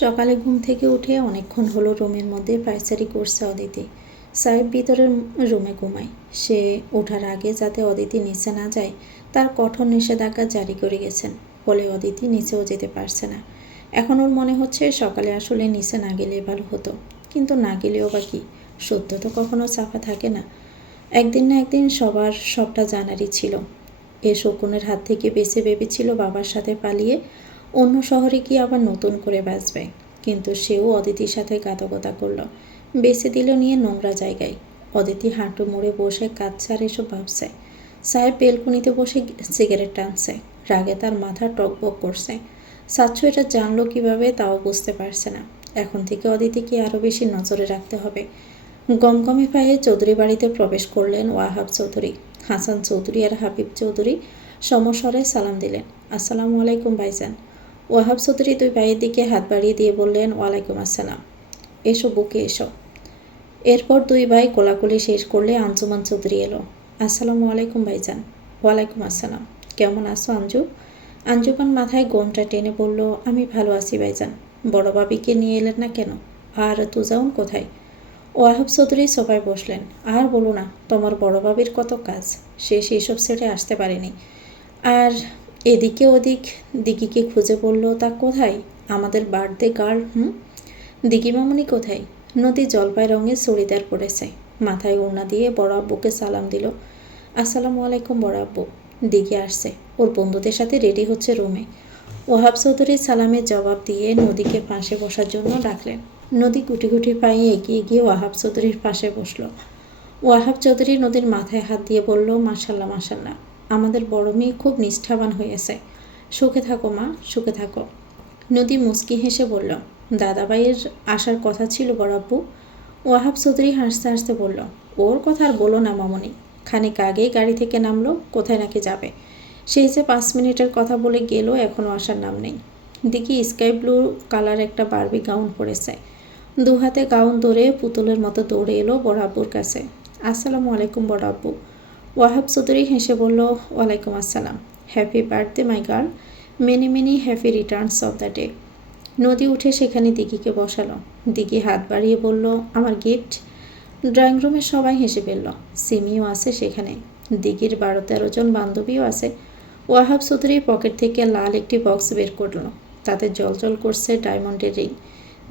সকালে ঘুম থেকে উঠে অনেকক্ষণ হলো রুমের মধ্যে পায়চারি করছে অদিতি। সাহেব ভিতরের রুমে ঘুমায়। সে ওঠার আগে যাতে অদিতি নিচে না যায় তার কঠোর নিষেধাজ্ঞা জারি করে গেছেন। ফলে অদিতি নিচেও যেতে পারছে না। এখন ওর মনে হচ্ছে সকালে আসলে নিচে না গেলে ভালো হতো, কিন্তু না গেলেও বা কি, সত্য তো কখনো চাপা থাকে না। একদিন না একদিন সবার সবটা জানারই ছিল। এ শকুনের হাত থেকে বেঁচে ভেবেছিল বাবার সাথে পালিয়ে অন্য শহরে গিয়ে আবার নতুন করে বাঁচবে, কিন্তু সেও অদিতির সাথে গাদগদা করল। বেঁচে দিল নিয়ে নোংরা জায়গায়। অদিতি হাঁটু মুড়ে বসে কাঁদছে আর এসব ভাবছে। সাহেব বেলকুনিতে বসে সিগারেট টানছে। রাগে তার মাথা টকবক করছে। সাচ্ছু এটা জানলো কিভাবে তাও বুঝতে পারছে না। এখন থেকে অদিতিকে আরও বেশি নজরে রাখতে হবে। গমগমে পায়ে চৌধুরী বাড়িতে প্রবেশ করলেন ওয়াহাব চৌধুরী। হাসান চৌধুরী আর হাবিব চৌধুরী সমস্বরে সালাম দিলেন। আসসালামু আলাইকুম ভাইজান। ওয়াহাব চৌধুরী দুই ভাইয়ের দিকে হাত বাড়িয়ে দিয়ে বললেন, ওয়ালাইকুম আসসালাম। এসো বুকে এসো। এরপর দুই ভাই কোলাকুলি শেষ করলে আঞ্জুমান চৌধুরী এলো। আসসালামু আলাইকুম ভাইজান। ওয়ালাইকুম আসসালাম। কেমন আছো আঞ্জু? আঞ্জুমান মাথায় গোমটা টেনে বলল, আমি ভালো আছি ভাইজান। বড় ভাবিকে নিয়ে এলেন না কেন? আর তুজাউন কোথায়? ওয়াহাব চৌধুরী সোফায় বসলেন। আর বলো না, তোমার বড় ভাবির কত কাজ, সে সেসব ছেড়ে আসতে পারেনি। আর এদিকে ওদিক দিঘিকে খুঁজে বলল, তা কোথায় আমাদের বার্থডে গার্ল? দিঘি মামুনি কোথায়? নদী জলপাই রঙের চুড়িদার পরেছে, মাথায় ওড়না দিয়ে বড় আব্বুকে সালাম দিল। আসসালামু আলাইকুম বড় আব্বু। দিঘি আসছে, ওর বন্ধুদের সাথে রেডি হচ্ছে রুমে। ওয়াহাব চৌধুরীর সালামের জবাব দিয়ে নদীকে পাশে বসার জন্য ডাকলেন। নদী গুটি গুটি পায়ে এগিয়ে গিয়ে ওয়াহাব চৌধুরীর পাশে বসল। ওয়াহাব চৌধুরী নদীর মাথায় হাত দিয়ে বলল, মাশাল্লাহ মাশাল্লাহ, আমাদের বড় মেয়ে খুব নিষ্ঠাবান হয়েছে। সুখে থাকো মা, সুখে থাকো। নদী মুচকি হেসে বলল, দাদাভাইয়ের আসার কথা ছিল বড় আব্বু। ওয়াহাব চৌধুরী হাসতে হাসতে বলল, ওর কথা আর বলো না মামনি, খানিক আগেই গাড়ি থেকে নামলো, কোথায় নাকি যাবে। সেই যে 5 মিনিটের কথা বলে গেল, এখনও আসার নাম নেই। দিঘি স্কাই ব্লু কালার একটা বারবি গাউন পরেছে। দু হাতে গাউন ধরে পুতুলের মতো দৌড়ে এলো বড় আব্বুর কাছে। আসসালামু আলাইকুম বড় আব্বু। ওয়াহাব চৌধুরী হেসে বলল, ওয়ালাইকুম আসসালাম। Happy birthday my girl, many many happy Returns of the day. নদী উঠে সেখানে দিঘিকে বসালো। দিঘি হাত বাড়িয়ে বলল, আমার গিফট। ড্রয়িং রুমে সবাই হেসে ফেলল। সিমিও আছে সেখানে, দিঘির 12-13 জন বান্ধবীও আছে। ওয়াহাব চৌধুরী পকেট থেকে লাল একটি বক্স বের করল। তাতে জলজল করছে ডায়মন্ডের রিং।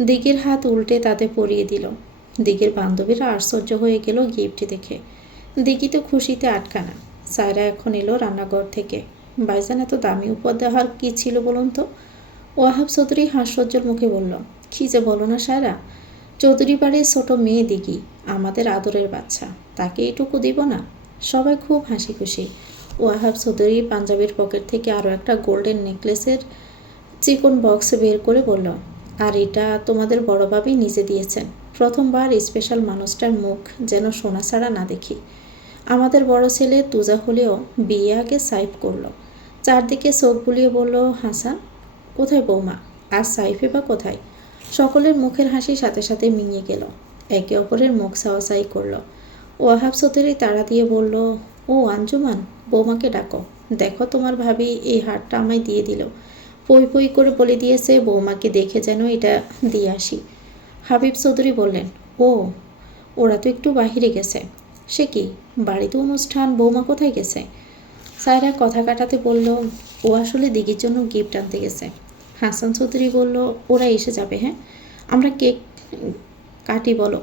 দিঘির হাত উল্টে তাতে পরিয়ে দিল। দিঘির বান্ধবীরা আশ্চর্য হয়ে গেল গিফট দেখে। দিঘি তো খুশিতে আটকানা। সায়রা এখন এলো রান্নাঘর থেকে। ভাইজান, এত দামি উপহার দেওয়ার কী ছিল বলুন তো? ওয়াহাব চৌধুরী হাস্যোজ্জ্বল মুখে বলল, কী যে বলো না সায়রা, চৌধুরী বাড়ির ছোট মেয়ে দিঘি, আমাদের আদরের বাচ্চা, তাকে এইটুকু দিব না? সবাই খুব হাসি খুশি। ওয়াহাব চৌধুরী পাঞ্জাবির পকেট থেকে আরও একটা গোল্ডেন নেকলেসের চিকন বক্স বের করে বলল, আর এটা তোমাদের বড় ভাবি নিজে দিয়েছেন। প্রথমবার স্পেশাল মানুষটার মুখ যেন সোনা ছাড়া না দেখি। আমাদের বড় ছেলে তুজা হলেও বিয়ে আগে সাইফ করলো। চারদিকে চোখ বুলিয়ে বলল, হাসান কোথায় বৌমা, আর সাইফে বা কোথায়? সকলের মুখের হাসি সাথে সাথে মিলিয়ে গেল। একে অপরের মুখ চাওয়াচাই করল। ওয়াহাব চৌধুরী তাড়া দিয়ে বলল, ও আঞ্জুমান, বৌমাকে ডাকো। দেখো তোমার ভাবি এই হারটা আমায় দিয়ে দিল। পই পই করে বলে দিয়েছে বৌমাকে দেখে যেন এটা দিয়ে আসি। হাবিব চৌধুরী বললেন, ও, ওরা তো একটু বাহিরে গেছে। সে কি, বাড়িতে অনুষ্ঠান, বৌমা কোথায় গেছে? সায়রা কথা কাটাতে বলল, ও আসলে দিঘির জন্য গিফট আনতে গেছে। হাসান চৌধুরী বলল, ওরা এসে যাবে। হ্যাঁ, আমরা কেক কাটি বলো।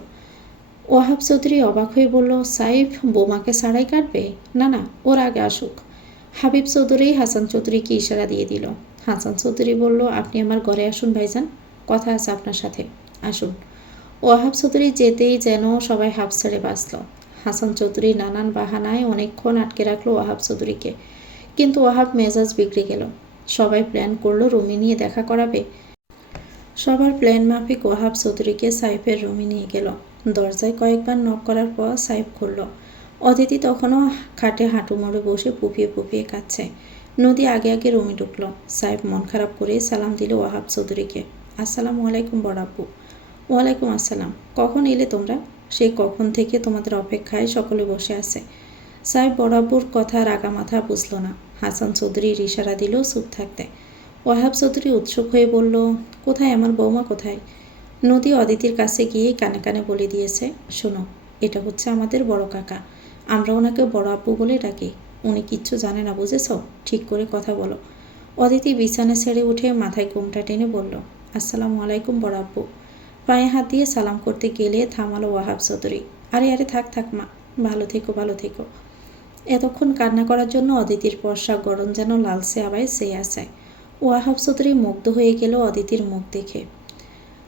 ওয়াহাব চৌধুরী অবাক হয়ে বলল, সাইফ বৌমাকে ছাড়াই কাটবে? না না, ওর আগে আসুক। হাবিব চৌধুরী হাসান চৌধুরীকে ইশারা দিয়ে দিল। হাসান চৌধুরী বলল, আপনি আমার ঘরে আসুন ভাইজান, কথা আছে আপনার সাথে, আসুন। ওয়াহাব চৌধুরী যেতেই যেন সবাই হাফ ছেড়ে বাঁচল। হাসান চৌধুরী নানান বাহানায় অনেকক্ষণ আটকে রাখলো ওয়াহাব চৌধুরীকে, কিন্তু ওয়াহাব মেজাজ বিগড়ে গেল। সবাই প্ল্যান করলো রুমে নিয়ে দেখা করাবে। সবার প্ল্যান মাফিক ওয়াহাব চৌধুরীকে সাইফের রুমে নিয়ে গেল। দরজায় কয়েকবার নক করার পর সাইফ খুলল। অদিতি তখনও খাটে হাঁটু মুড়ে বসে পুপিয়ে পুপিয়ে কাঁদছে। নদী আগে আগে রুমে ঢুকলো। সাইফ মন খারাপ করে সালাম দিল ওয়াহাব চৌধুরীকে। আসসালামু আলাইকুম বড় আব্বু। ওয়ালাইকুম আসসালাম। কখন এলে তোমরা? সেই কখন থেকে তোমাদের অপেক্ষায় সকলে বসে আছে। সাহেব বড় আব্বুর কথা রাগা মাথা বুঝল না। হাসান চৌধুরীর ইশারা দিল চুপ থাকতে। ওয়াহাব চৌধুরী উৎসুক হয়ে বলল, কোথায় আমার বৌমা কোথায়? নদী অদিতির কাছে গিয়ে কানে কানে বলে দিয়েছে, শোনো, এটা হচ্ছে আমাদের বড় কাকা, আমরা ওনাকে বড় আব্বু বলে ডাকি। উনি কিচ্ছু জানে না, বুঝেছ? ঠিক করে কথা বলো। অদিতি বিছানা ছেড়ে উঠে মাথায় ঘোমটা টেনে বলল, আসসালামু আলাইকুম বড় আব্বু। পায়ে হাত দিয়ে সালাম করতে গেলে থামালো ওয়াহাব চৌধুরী। আরে আরে থাক থাক মা, ভালো থেকো ভালো থেকো। এতক্ষণ কান্না করার জন্য অদিতির পর্ষা গরম যেন লালসে আবায় চেয়ে আছে। ওয়াহাব চৌধুরী মুগ্ধ হয়ে গেল অদিতির মুখ দেখে।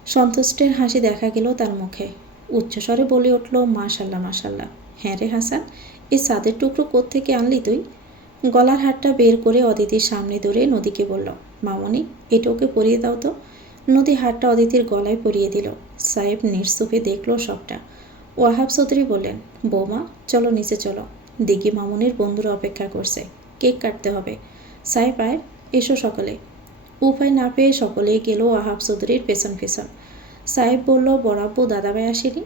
সন্তুষ্টের হাসি দেখা গেল তার মুখে। উচ্চস্বরে বলে উঠল, মাশাল্লাহ মাশাল্লাহ। হ্যাঁ রে হাসান, এই চাঁদের টুকরো কোত্থেকে আনলি তুই? গলার হারটা বের করে অদিতির সামনে ধরে নদীকে বলল, মামনি, এটা ওকে পরিয়ে দাও তো। নদী হারটা অদিতির গলায় পরিয়ে দিল। সাহেব নিঃস্তুপে দেখল সবটা। ওয়াহাব চৌধুরী বললেন, বৌমা চলো নিচে চলো, দিঘি মামনির বন্ধুরা অপেক্ষা করছে, কেক কাটতে হবে। সাহেব আয়, এসো সকলে। উপায় না পেয়ে সকলেই গেল ওয়াহাব চৌধুরীর পেছন পেছন। সাহেব বলল, বড়াব্বু দাদাভাই আসেনি?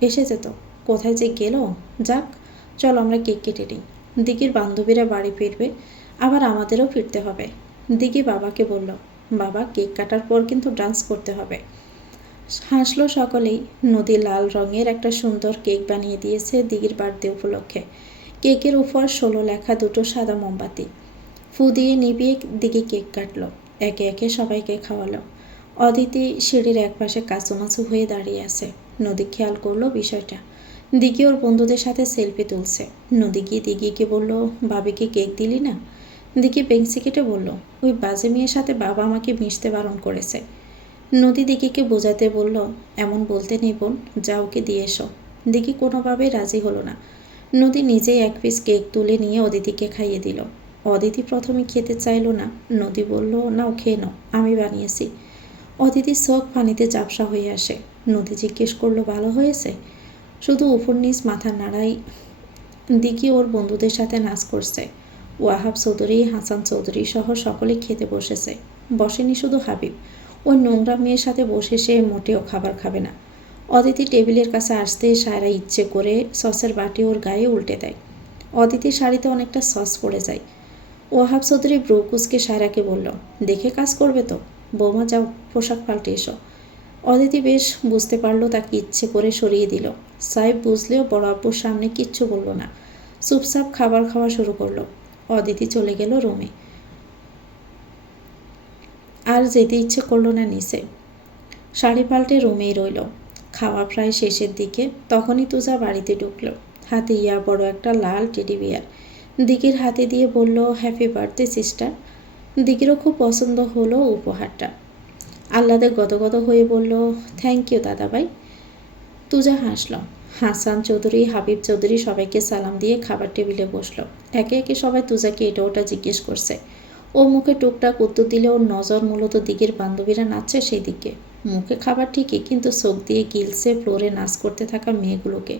এসেছে তো, কোথায় যে গেল? যাক, চল আমরা কেক কেটে নিই। দিঘির বান্ধবীরা বাড়ি ফিরবে, আবার আমাদেরও ফিরতে হবে। দিঘি বাবাকে বলল, বাবা কেক কাটার পর কিন্তু ডান্স করতে হবে। হাসলো সকলেই। নদী লাল রঙের একটা সুন্দর কেক বানিয়ে দিয়েছে দিঘির বার্থডে উপলক্ষে। কেকের উপর 16 লেখা দুটো সাদা মোমবাতি। ফু দিয়ে নিভিয়ে দিঘি কেক কাটলো, একে একে সবাইকে খাওয়ালো। অদিতি সিঁড়ির একপাশে কাচুমাচু হয়ে দাঁড়িয়ে আছে। নদী খেয়াল করলো বিষয়টা। দিঘি ওর বন্ধুদের সাথে সেলফি তুলছে। নদী গিয়ে দিঘিকে বলল, বাবিকে কেক দিলি না? দিঘি বেঞ্চি কেটে বলল, ওই বাজে মেয়ের সাথে বাবা আমাকে মিশতে বারণ করেছে। নদী দিঘিকে বোঝাতে বলল, এমন বলতে নেই বোন, যা ওকে দিয়ে এসো। দিঘি কোনোভাবেই রাজি হলো না। নদী নিজেই এক পিস কেক তুলে নিয়ে অদিতিকে খাইয়ে দিল। অদিতি প্রথমে খেতে চাইল না। নদী বলল, নাও খেয়ে নাও, আমি বানিয়েছি। অদিতির চোখ পানিতে ঝাপসা হয়ে আসে। নদী জিজ্ঞেস করলো, ভালো হয়েছে? শুধু উপর নিচ মাথা নাড়াই। দিঘি ওর বন্ধুদের সাথে নাচ করছে। ওয়াহাব চৌধুরী, হাসান চৌধুরী সহ সকলে খেতে বসেছে। বসেনি শুধু হাবিব, ওই নোংরা মেয়ের সাথে বসে সে মোটেও খাবার খাবে না। অদিতি টেবিলের কাছে আসতে সায়রা ইচ্ছে করে সসের বাটি ওর গায়ে উল্টে দেয়। অদিতির শাড়িতে অনেকটা সস পড়ে যায়। ওয়াহাব চৌধুরী ব্রুকুসকে সায়রাকে বলল, দেখে কাজ করবে তো? বৌমা যাও, পোশাক পাল্টে এসো। অদিতি বেশ বুঝতে পারলো তাকে ইচ্ছে করে সরিয়ে দিল। সাহেব বুঝলেও বড় আব্বুর সামনে কিচ্ছু বলল না, চুপচাপ খাবার খাওয়া শুরু করলো। অদিতি চলে গেল রুমে। আর যেতে ইচ্ছে করলো না নিচে। শাড়ি পাল্টে রুমেই রইল। খাওয়া প্রায় শেষের দিকে। তখনই তুজা বাড়িতে ঢুকলো, হাতে ইয়া বড় একটা লাল টেডি বিয়ার। দিঘির হাতে দিয়ে বলল, হ্যাপি বার্থডে সিস্টার। দিঘিরও খুব পছন্দ হলো উপহারটা। আহ্লাদে গদগদ হয়ে বলল, থ্যাংক ইউ দাদাভাই। তুজা হাসল। হাসান চৌধুরী, হাবিব চৌধুরী সবাইকে সালাম দিয়ে খাবার টেবিলে বসলো। একে একে সবাই তুজাকে এটা ওটা জিজ্ঞেস করছে। ও মুখে টুকটাক উত্তর দিলে ওর নজর মূলত দিঘির বান্ধবীরা নাচছে সেই দিকে। মুখে খাবার ঠিকই, কিন্তু চোখ দিয়ে গিলছে ফ্লোরে নাচ করতে থাকা মেয়েগুলোকে।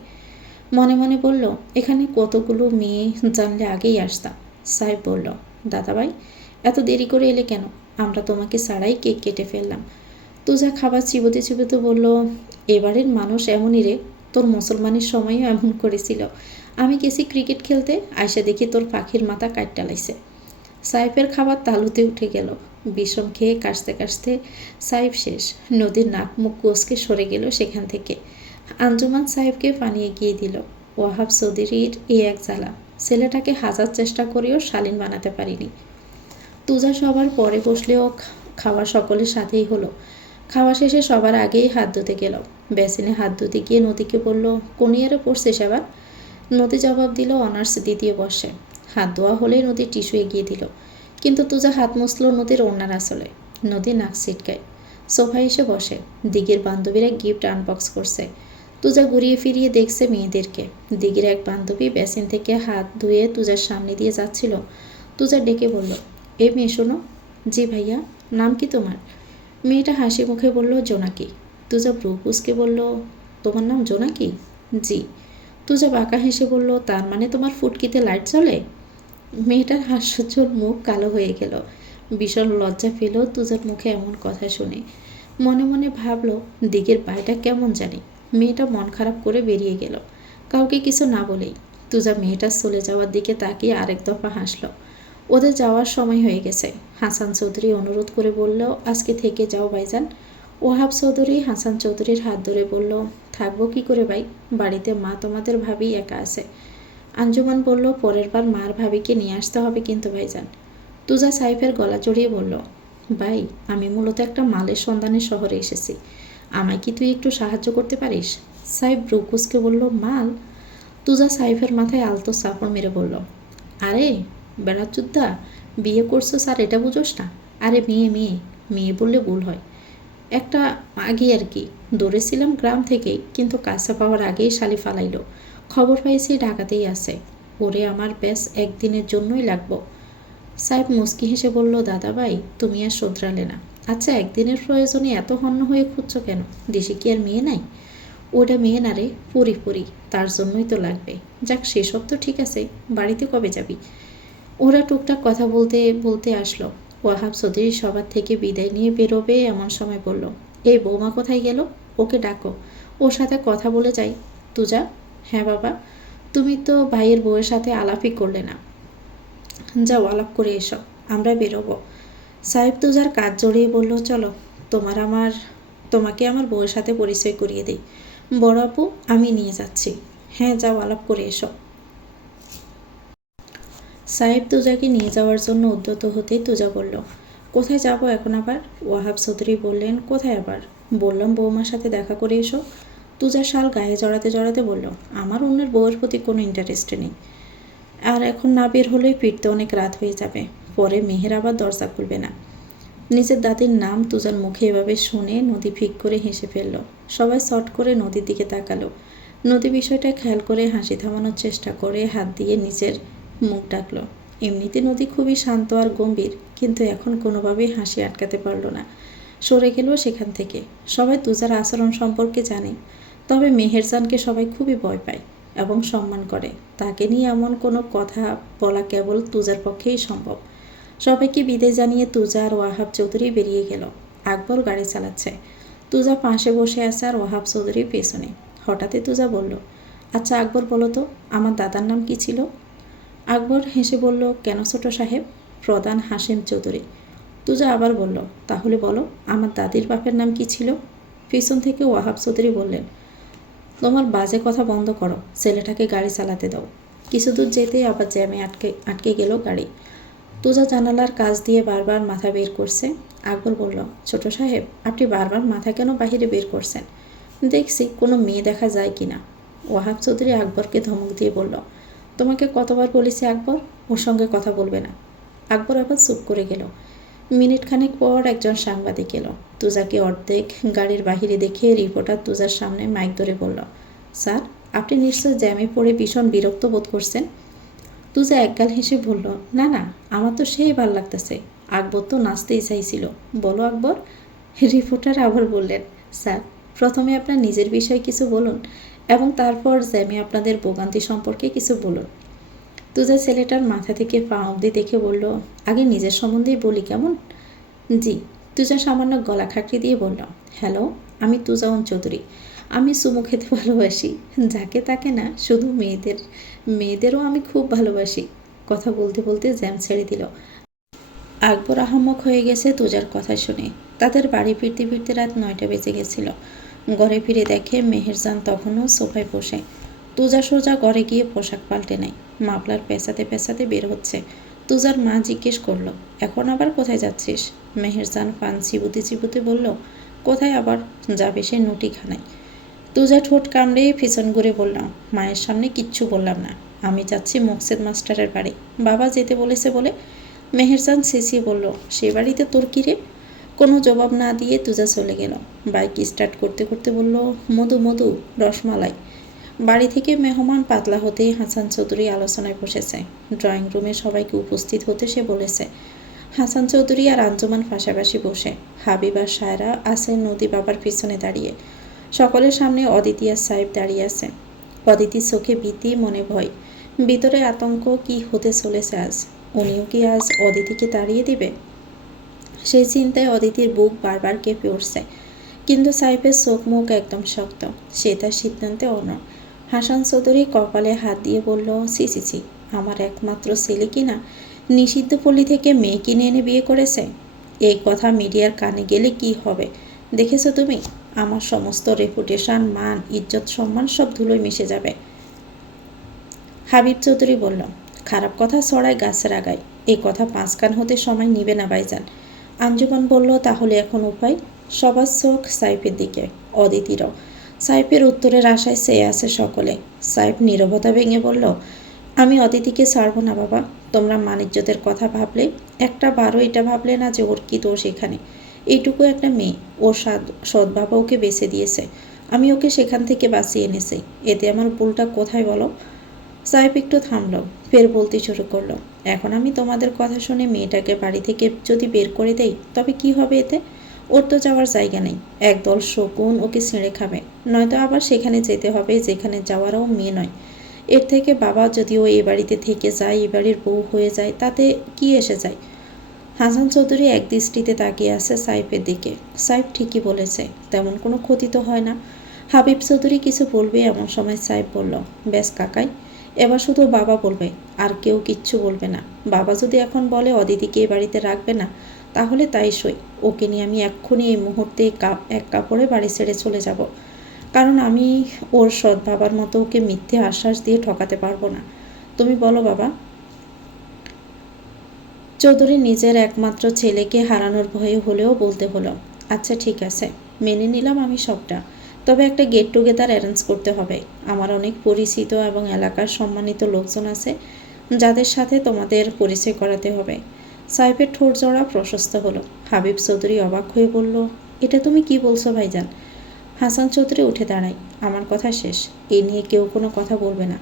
মনে মনে বলল, এখানে কতগুলো মেয়ে জানলে আগেই আসতাম। সাহেব বলল, দাদাভাই এত দেরি করে এলে কেন? আমরা তোমাকে ছাড়াই কেক কেটে ফেললাম। তুজা খাবার চিবোতে চিবোতে বলল, এবারের মানুষ এমনই রে, তোর মুসলমানের সময়ও এমন করেছিল। আমি গেছি ক্রিকেট খেলতে, আয়সা দেখি তোর পাখির মাথা কাটটা লাইছে। সাইফের খাবার তালুতে উঠে গেল। বিষম খেয়ে কাশতে কাশতে সাইফ শেষ। নদীর নাক মুখ কোচকে সরে গেল সেখান থেকে। আঞ্জুমান সাহেবকে পানি এগিয়ে দিল। ওয়াহাব চৌধুরীর এই এক জ্বালা, ছেলেটাকে হাজার চেষ্টা করেও শালীন বানাতে পারিনি। তুজা সবার পরে বসলেও খাওয়া সকলের সাথেই হলো। খাওয়া শেষে সবার আগেই হাত ধুতে গেল। বেসিনে হাত ধুতে গিয়ে নদীকে বলল, কোন ইয়ারে পড়ছিস এবার? নদী জবাব দিল, অনার্স দ্বিতীয় বর্ষে। হাত ধোয়া হলেই নদী টিস্যু এগিয়ে দিল, কিন্তু তুজা হাত মুছল নদীর ওড়নার আসলে। নদী নাক ছিটকায়। সোফায় এসে বসে। দিঘির বান্ধবীরা গিফট আনবক্স করছে। তুজা ঘুরিয়ে ফিরিয়ে দেখছে মেয়েদেরকে। দিঘির এক বান্ধবী বেসিন থেকে হাত ধুয়ে তুজার সামনে দিয়ে যাচ্ছিল। তুজা ডেকে বলল, এ মেয়ে শোনো। জি ভাইয়া, নাম কি তোমার? মেয়েটা হাসি মুখে বলল, জোনাকি। তুজা ব্রুকুসকে বলল, তোমার নাম জোনাকি? জি। তুজা বাঁকা হেসে বলল, তার মানে তোমার ফুটকিতে লাইট জ্বলে? মেয়েটার হাস্যোজ্জ্বল মুখ কালো হয়ে গেল। ভীষণ লজ্জা পেল তুজার মুখে এমন কথা শুনে। মনে মনে ভাবল, দিঘির বাড়িটা কেমন জানি। মেয়েটা মন খারাপ করে বেরিয়ে গেল, কাউকে কিছু না বলেই। তুজা মেয়েটা চলে যাওয়ার দিকে তাকিয়ে আরেক দফা হাসল। ওদের যাওয়ার সময় হয়ে গেছে। হাসান চৌধুরী অনুরোধ করে বলল, আজকে থেকে যাও ভাইজান। ওহাব চৌধুরী হাসান চৌধুরীর হাত ধরে বলল, থাকবো কি করে ভাই, বাড়িতে মা তোমাদের ভাবি একা আছে। আঞ্জুমান বলল, পরের বার মার ভাবিকে নিয়ে আসতে হবে কিন্তু ভাইজান। তুজা সাইফের গলা জড়িয়ে বলল, ভাই আমি মূলত একটা মালের সন্ধানে শহরে এসেছি, আমায় কি তুই একটু সাহায্য করতে পারিস? সাইফ ব্রুকুসকে বলল, মাল? তুজা সাইফের মাথায় আলতো চাপড় মেরে বলল, আরে বেড়াচুদ্দা, বিয়ে করছো স্যার এটা বুঝোস না? আরে মেয়ে মেয়ে, মেয়ে বললে ভুল হয়। একটা আগে আর কি, দৌড়েছিলাম গ্রাম থেকেই, কিন্তু কাছে পাওয়ার আগেই শালি ফালাইলো। খবর পাইছি ঢাকাতেই আছে। ওরে আমার ব্যাস একদিনের জন্যই লাগবো। সাহেব মুস্কি হেসে বলল, দাদা ভাই তুমি আর শোধরালে না। আচ্ছা একদিনের প্রয়োজনে এত হন্য হয়ে খুঁজছো কেন? দেশে কি আর মেয়ে নাই? ওটা মেয়ে না রে, পরি পরি, তার জন্যই তো লাগবে। যাক সেসব তো ঠিক আছে, বাড়িতে কবে যাবি? ওরা টুকটাক কথা বলতে বলতে আসলো। ওয়াহাব চৌধুরী সবার থেকে বিদায় নিয়ে বেরোবে এমন সময় বলল, এই বৌমা কোথায় গেল? ওকে ডাকো, ওর সাথে কথা বলে যাই। তুজা? হ্যাঁ বাবা। তুমি তো ভাইয়ের বউয়ের সাথে আলাপই করলে না, যাও আলাপ করে এসো, আমরা বেরোবো। সাহেব তুজার কাজ জড়িয়ে বলল, চলো তোমাকে আমার বউয়ের সাথে পরিচয় করিয়ে দিই। বড় আপু আমি নিয়ে যাচ্ছি। হ্যাঁ যাও আলাপ করে এসো। সাহেব তুজাকে নিয়ে যাওয়ার জন্য উদ্যত হতেই তুজা বলল, কোথায় যাব এখন আবার? ওয়াহাব চৌধুরী বললেন, কোথায় আবার? বললাম বৌমার সাথে দেখা করে এসো। তুজা শাল গায়ে জড়াতে জড়াতে বলল, আমার অন্যের বউয়ের প্রতি কোনো ইন্টারেস্ট নেই, আর এখন না বের হলেই ফিরতে অনেক রাত হয়ে যাবে, পরে মেহের আবার দরজা খুলবে না। নিজের দাদির নাম তুজার মুখে এভাবে শুনে নদী ফিক করে হেসে ফেলল। সবাই শট করে নদীর দিকে তাকালো। নদী বিষয়টা খেয়াল করে হাসি থামানোর চেষ্টা করে হাত দিয়ে নিজের মুখ ডাকল। এমনিতে নদী খুবই শান্ত আর গম্ভীর, কিন্তু এখন কোনোভাবেই হাসি আটকাতে পারল না। সরে গেল সেখান থেকে। সবাই তুজার আচরণ সম্পর্কে জানে, তবে মেহেরজানকে সবাই খুবই ভয় পায় এবং সম্মান করে। তাকে নিয়ে এমন কোনো কথা বলা কেবল তুজার পক্ষেই সম্ভব। সবাইকে বিদায় জানিয়ে তুজা আর ওয়াহাব চৌধুরী বেরিয়ে গেল। আকবর গাড়ি চালাচ্ছে, তুজা পাশে বসে আছে আর ওয়াহাব চৌধুরী পেছনে। হঠাৎই তুজা বলল, আচ্ছা আকবর বলো তো, আমার দাদার নাম কি ছিল? আকবর হেসে বলল, কেন ছোট সাহেব? প্রধান হাসেম চৌধুরী। তুজা আবার বলল, তাহলে বলো আমার দাদির বাপের নাম কি ছিল? পিছন থেকে ওয়াহাব চৌধুরী বললেন, তোমার বাজে কথা বন্ধ করো, ছেলেটাকে গাড়ি চালাতে দাও। কিছু দূর যেতেই আবার জ্যামে আটকে গেল গাড়ি। তুজা জানালার কাজ দিয়ে বারবার মাথা বের করছে। আকবর বলল, ছোট সাহেব আপনি বারবার মাথা কেন বাহিরে বের করছেন? দেখছি কোনো মেয়ে দেখা যায় কি না। ওয়াহাব চৌধুরী আকবরকে ধমক দিয়ে বলল, তোমাকে কতবার বলেছি আকবর, ওর সঙ্গে কথা বলবে না। আকবর আবার চুপ করে গেল। মিনিট খানেক পর একজন সাংবাদিক এলো। তুজাকে অর্ধেক গাড়ির বাহিরে দেখে রিপোর্টার তুজার সামনে মাইক ধরে বলল, স্যার আপনি নিশ্চয় জ্যামে পড়ে ভীষণ বিরক্ত বোধ করছেন। তুজা একগাল হেসে বলল, না না, আমার তো সেই ভাল লাগতেছে, আকবর তো নাচতেই চাইছিল। বলো আকবর। রিপোর্টার আবার বললেন, স্যার প্রথমে আপনার নিজের বিষয়ে কিছু বলুন এবং তারপর জ্যামে আপনাদের ভোগান্তি সম্পর্কে কিছু বলুন। তুজা ছেলেটার মাথা থেকে পা অবধি দেখে বলল, আগে নিজের সম্বন্ধেই বলি কেমন? জি। তুজা সামান্য গলা খাকড়ি দিয়ে বলল, হ্যালো আমি তুজাউন চৌধুরী। আমি চুমু খেতে ভালোবাসি, যাকে তাকে না, শুধু মেয়েদেরও আমি খুব ভালোবাসি। কথা বলতে বলতে জ্যাম ছেড়ে দিল। আকবর আহাম্মক হয়ে গেছে তুজার কথা শুনে। তাদের বাড়ি ফিরতে ফিরতে রাত 9টা বেজে গেছিল। ঘরে ফিরে দেখে মেহেরজান তখনও সোফায় বসে। তুজা সোজা ঘরে গিয়ে পোশাক পাল্টে নেয়। মাফলার পেঁচাতে পেঁচাতে বের হচ্ছে। তুজার মা জিজ্ঞেস করলো, এখন আবার কোথায় যাচ্ছিস? মেহেরজান পান চিবুতে চিবুতে বলল, কোথায় আবার যাবে সে নটিখানায়। তুজা ঠোঁট কামড়ে পিছন ঘুরে বললাম, মায়ের সামনে কিচ্ছু বললাম না, আমি যাচ্ছি মোকসেদ মাস্টারের বাড়ি, বাবা যেতে বলেছে বলে। মেহেরজান চেঁচিয়ে বলল, সে বাড়িতে তোর কী রে? কোনো জবাব না দিয়ে তুজা চলে গেল। বাইক স্টার্ট করতে করতে বলল, মধু মধু, রসমালাই। বাড়ি থেকে মেহমান পাতলা হতেই হাসান চৌধুরী আলোচনায় বসেছে। ড্রয়িং রুমে সবাইকে উপস্থিত হতে সে বলেছে। হাসান চৌধুরী আর আঞ্জুমান পাশাপাশি বসে। হাবিব আর সায়রা আছে নদী বাবার পিছনে দাঁড়িয়ে। সকলের সামনে অদিতি আর সাহেব দাঁড়িয়ে আছে। অদিতির চোখে ভীতি, মনে ভয়, ভিতরে আতঙ্ক। কি হতে চলেছে আজ? উনিও কি আজ অদিতিকে তাড়িয়ে দিবে? সেই চিন্তায় অদিতির বুক বারবার কেঁপে উঠছে। কিন্তু সাহেবের চোখ মুখ একদম শক্ত, সে তার সিদ্ধান্তে অনড়। হাসান চৌধুরী কপালে হাত দিয়ে বলল, ছি ছি ছি, আমার একমাত্র ছেলে কিনা, নিষিদ্ধ পল্লী থেকে মেয়ে কিনে এনে বিয়ে করেছে। এই কথা মিডিয়ার কানে গেলে কি হবে দেখেছো তুমি? আমার সমস্ত রেপুটেশন, মান, ইজ্জত, সম্মান সব ধুলোয় মিশে যাবে। হাবিব চৌধুরী বলল, খারাপ কথা ছড়ায় গাছের আগায়, এই কথা 5 কান হতে সময় নিবে না ভাইজান। আঞ্জুমান বলল, তাহলে এখন উপায়? সবার চোখ সাইফের দিকে, অদিতিরও। সাইফের উত্তরের আশায় চেয়ে আছে সকলে। সাইফ নীরবতা ভেঙে বলল, আমি অদিতিকে ছাড়ব না বাবা। তোমরা মানিজ্যতের কথা ভাবলে একটা বারো এটা ভাবলে না যে ওর কি দোষ এখানে। এইটুকু একটা মেয়ে, ওর সৎ বাবা ওকে বেছে দিয়েছে, আমি ওকে সেখান থেকে বাঁচিয়ে এনেছি। এতে আমার ভুলটা কোথায় বলো? সাহেব একটু থামল, ফের বলতে শুরু করলো, এখন আমি তোমাদের কথা শুনে মেয়েটাকে বাড়ি থেকে যদি বের করে দেই তবে কি হবে এতে? ওর তো যাওয়ার জায়গা নেই, একদল শকুন ওকে ছিঁড়ে খাবে, নয়তো আবার সেখানে যেতে হবে যেখানে যাওয়ারও মেয়ে নয়। এর থেকে বাবা যদিও এই বাড়িতে থেকে যায়, এ বাড়ির বউ হয়ে যায়, তাতে কি এসে যায়? হাসান চৌধুরী এক দৃষ্টিতে তাকিয়ে আছে সাইফের দিকে। সাইফ ঠিকই বলেছে, তেমন কোনো ক্ষতি তো হয় না। হাবিব চৌধুরী কিছু বলবে এমন সময় সাইফ বলল, ব্যাস কাকাই, এবার শুধু বাবা বলবে, আর কেউ কিচ্ছু বলবে না। বাবা যদি এখন বলে অদিতিকে এ বাড়িতে রাখবে না, তাহলে তাই সই। ওকে নিয়ে আমি এক্ষুনি এই মুহূর্তে এক কাপড়ে বাড়ি ছেড়ে চলে যাব, কারণ আমি ওর সৎ বাবার মতো ওকে মিথ্যে আশ্বাস দিয়ে ঠকাতে পারবো না। তুমি বলো বাবা। চৌধুরী নিজের একমাত্র ছেলেকে হারানোর ভয়ে হলেও বলতে হলো, আচ্ছা ঠিক আছে, মেনে নিলাম আমি সবটা, তবে একটা গেট টুগেদার অ্যারেঞ্জ করতে হবে। আমার অনেক পরিচিত এবং এলাকার সম্মানিত লোকজন আছে যাদের সাথে তোমাদের পরিচয় করাতে হবে। সাহেবের ঠোঁট জোড়া প্রশস্ত হলো। হাবিব চৌধুরী অবাক হয়ে বলল, এটা তুমি কি বলছো ভাইজান? হাসান চৌধুরী উঠে দাঁড়ায়, আমার কথা শেষ, এ নিয়ে কেউ কোনো কথা বলবে না।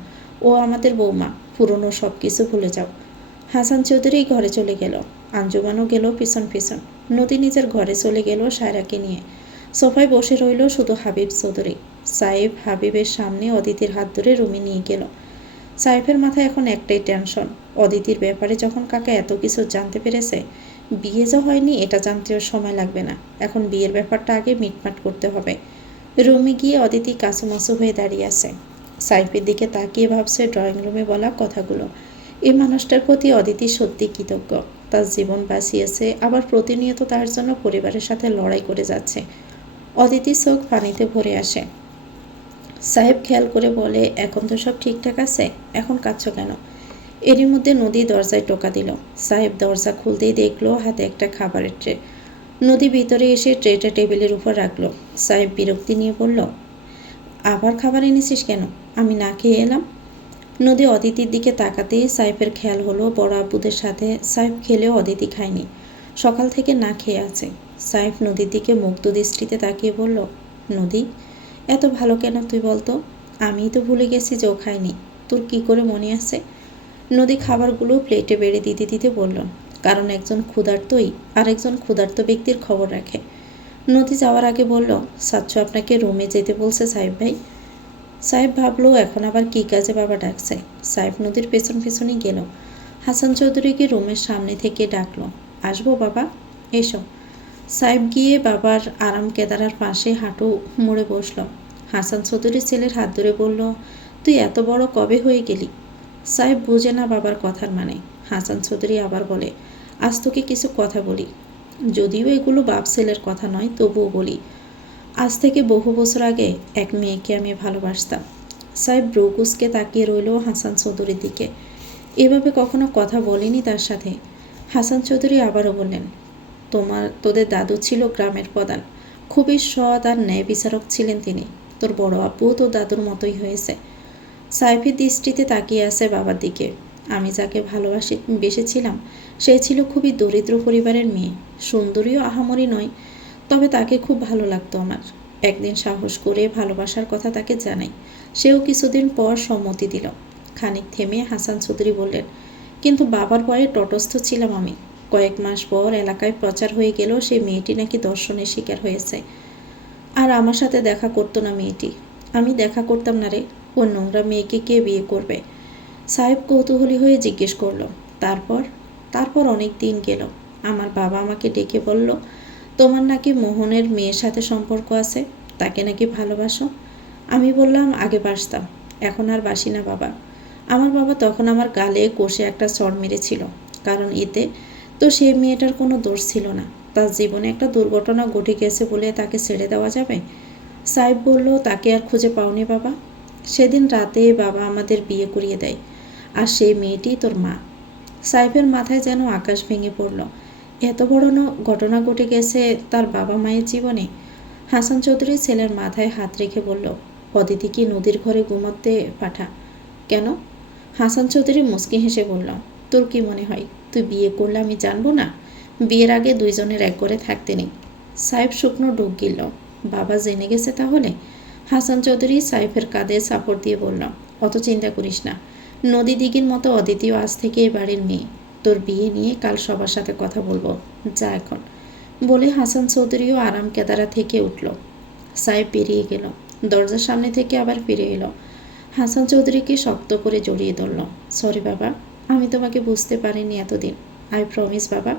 ও আমাদের বৌমা, পুরনো সব কিছু ভুলে যাও। হাসান চৌধুরী ঘরে চলে গেল, আঞ্জুমানও গেল পিছন পিছন। নদী নিজের ঘরে চলে গেল সায়রাকে নিয়ে। সোফায় বসে রইল শুধু হাবিব চৌধুরী। সাইফ হাবিবের সামনে অদিতির হাত ধরে রুমে নিয়ে গেল। সাইফের মাথায় এখন একটাই টেনশন, অদিতির ব্যাপারে যখন কাকা এত কিছু জানতে পেরেছে, বিয়ে যা হয়নি এটা জানতেও সময় লাগবে না, এখন বিয়ের ব্যাপারটা আগে মিটমাট করতে হবে। রুমে গিয়ে অদিতি কাছুমাছু হয়ে দাঁড়িয়ে আছে, সাইফের দিকে তাকিয়ে ভাবছে ড্রয়িং রুমে বলা কথাগুলো। এই মানুষটার প্রতি অদিতি সত্যি কৃতজ্ঞ, তার জীবন বাঁচিয়েছে, আবার প্রতিনিয়ত তার জন্য পরিবারের সাথে লড়াই করে যাচ্ছে। অদিতির চোখ পানিতে ভরে আসে। সাহেব খেয়াল করে বলে, এখন তো সব ঠিকঠাক আছে, এখন কাঁদছো কেন? এরই মধ্যে নদী দরজায় টোকা দিল। সাহেব দরজা খুলতেই দেখলো হাতে একটা খাবারের ট্রে। নদী ভিতরে এসে ট্রেটা টেবিলের উপর রাখলো। সাহেব বিরক্তি নিয়ে বলল, আবার খাবার এনেছিস কেন? আমি না খেয়ে এলাম। নদী অদিতির দিকে তাকাতেই সাইফের খেয়াল হলো বড় আব্বুদের সাথে সাইফ খেলেও অদিতি খায়নি, সকাল থেকে না খেয়ে আছে। সাইফ নদীর দিকে মুগ্ধ দৃষ্টিতে তাকিয়ে বলল, নদী, এত ভালো কেন তুই বলতো? আমিই তো ভুলে গেছি যে ও খায়নি, তোর কি করে মনে আছে? নদী খাবারগুলো প্লেটে বেড়ে দিতে দিতে বলল, কারণ একজন ক্ষুধার্তই আর একজন ক্ষুধার্ত ব্যক্তির খবর রাখে। নদী যাওয়ার আগে বলল, সাচ্চু আপনাকে রুমে যেতে বলছে সাহেব ভাই। সাহেব ভাবলো এখন আবার কী কাজে বাবা ডাকছে। সাহেব নদীর পেছন পেছনই গেল। হাসান চৌধুরীকে রুমের সামনে থেকে ডাকলো, আসবো বাবা? এসো। সাহেব গিয়ে বাবার আরাম কেদারার পাশে হাঁটু মুড়ে বসল। হাসান চৌধুরীর ছেলের হাত ধরে বলল, তুই এত বড় কবে হয়ে গেলি? সাহেব বুঝে না বাবার কথার মানে। হাসান চৌধুরী আবার বলে, আজ তোকে কিছু কথা বলি, যদিও এগুলো বাপ ছেলের কথা নয়, তবুও বলি। আজ থেকে বহু বছর আগে এক মেয়েকে আমি ভালোবাসতাম। সাহেব ব্রুকুসকে তাকিয়ে রইল হাসান চৌধুরীর দিকে। এভাবে কখনো কথা বলিনি তার সাথে। হাসান চৌধুরী আবারও বললেন, তোদের দাদু ছিল গ্রামের প্রধান, খুবই সৎ আর ন্যায় বিচারক ছিলেন তিনি। তোর বড় আব্বু তো দাদুর মতোই হয়েছে। সাইফের দৃষ্টিতে তাকিয়ে আছে বাবার দিকে। আমি যাকে বেসেছিলাম সে ছিল খুবই দরিদ্র পরিবারের মেয়ে, সুন্দরীও আহামরি নয়, তবে তাকে খুব ভালো লাগতো আমার। একদিন সাহস করে ভালোবাসার কথা তাকে জানাই, সেও কিছুদিন পর সম্মতি দিল। খানিক থেমে হাসান চৌধুরী বললেন, কিন্তু বাবার ভয়ে তটস্থ ছিলাম আমি। কয়েক মাস পর এলাকায় প্রচার হয়ে গেল সে মেয়েটি নাকি ধর্ষণের শিকার হয়েছে। আর আমার সাথে দেখা করতো না মেয়েটি। আমি দেখা করতাম না রে, ও নোংরা মেয়েকে কে বিয়ে করবে? সাহেব কৌতূহলী হয়ে জিজ্ঞেস করলো, তারপর অনেক দিন গেল। আমার বাবা আমাকে ডেকে বলল, তোমার নাকি মোহনের মেয়ের সাথে সম্পর্ক আছে, তাকে নাকি ভালোবাসো। আমি বললাম, আগে বাসতাম, এখন আর বাসি না বাবা। আমার বাবা তখন আমার গালে কষে একটা চড় মেরেছিল। কারণ এতে তো সেই মেয়েটার কোনো দোষ ছিল না। তার জীবনে একটা দুর্ঘটনা ঘটে গেছে বলে তাকে ছেড়ে দেওয়া যাবে? সাহেব বলল, তাকে আর খুঁজে পাওনি বাবা? সেদিন রাতে বাবা আমাদের বিয়ে করিয়ে দেয়, আর সেই মেয়েটি তোর মা। সাহেবের মাথায় যেন আকাশ ভেঙে পড়ল। এত বড় ঘটনা ঘটে গেছে তার বাবা মায়ের জীবনে। হাসান চৌধুরী ছেলের মাথায় হাত রেখে বলল, অদিতিকে নদীর ঘরে ঘুমাতে পাঠা। কেন? হাসান চৌধুরী মুচকি হেসে বলল, তোর কি মনে হয় তুই বিয়ে করলে আমি জানবো না? বিয়ের আগে দুইজনের এক ঘরে থাকতে নেই। সাহেব শুকনো ডুব গিলল। বাবা জেনে গেছে তাহলে? হাসান চৌধুরী সাহেবের কাঁধে সাপোর্ট দিয়ে বলল, অত চিন্তা করিস না। নদী দিঘির মতো অদ্বিতীয় আজ থেকে এ বাড়ির মেয়ে। তোর বিয়ে নিয়ে কাল সবার সাথে কথা বলবো, যা এখন। বলে হাসান চৌধুরীও আরাম কেদারা থেকে উঠল। সাহেব বেরিয়ে গেল। দরজার সামনে থেকে আবার ফিরে এলো। হাসান চৌধুরীকে শক্ত করে জড়িয়ে ধরল। সরি বাবা, আমি তোমাকে বুঝতে পারিনি এতদিন। আই প্রমিস বাবা,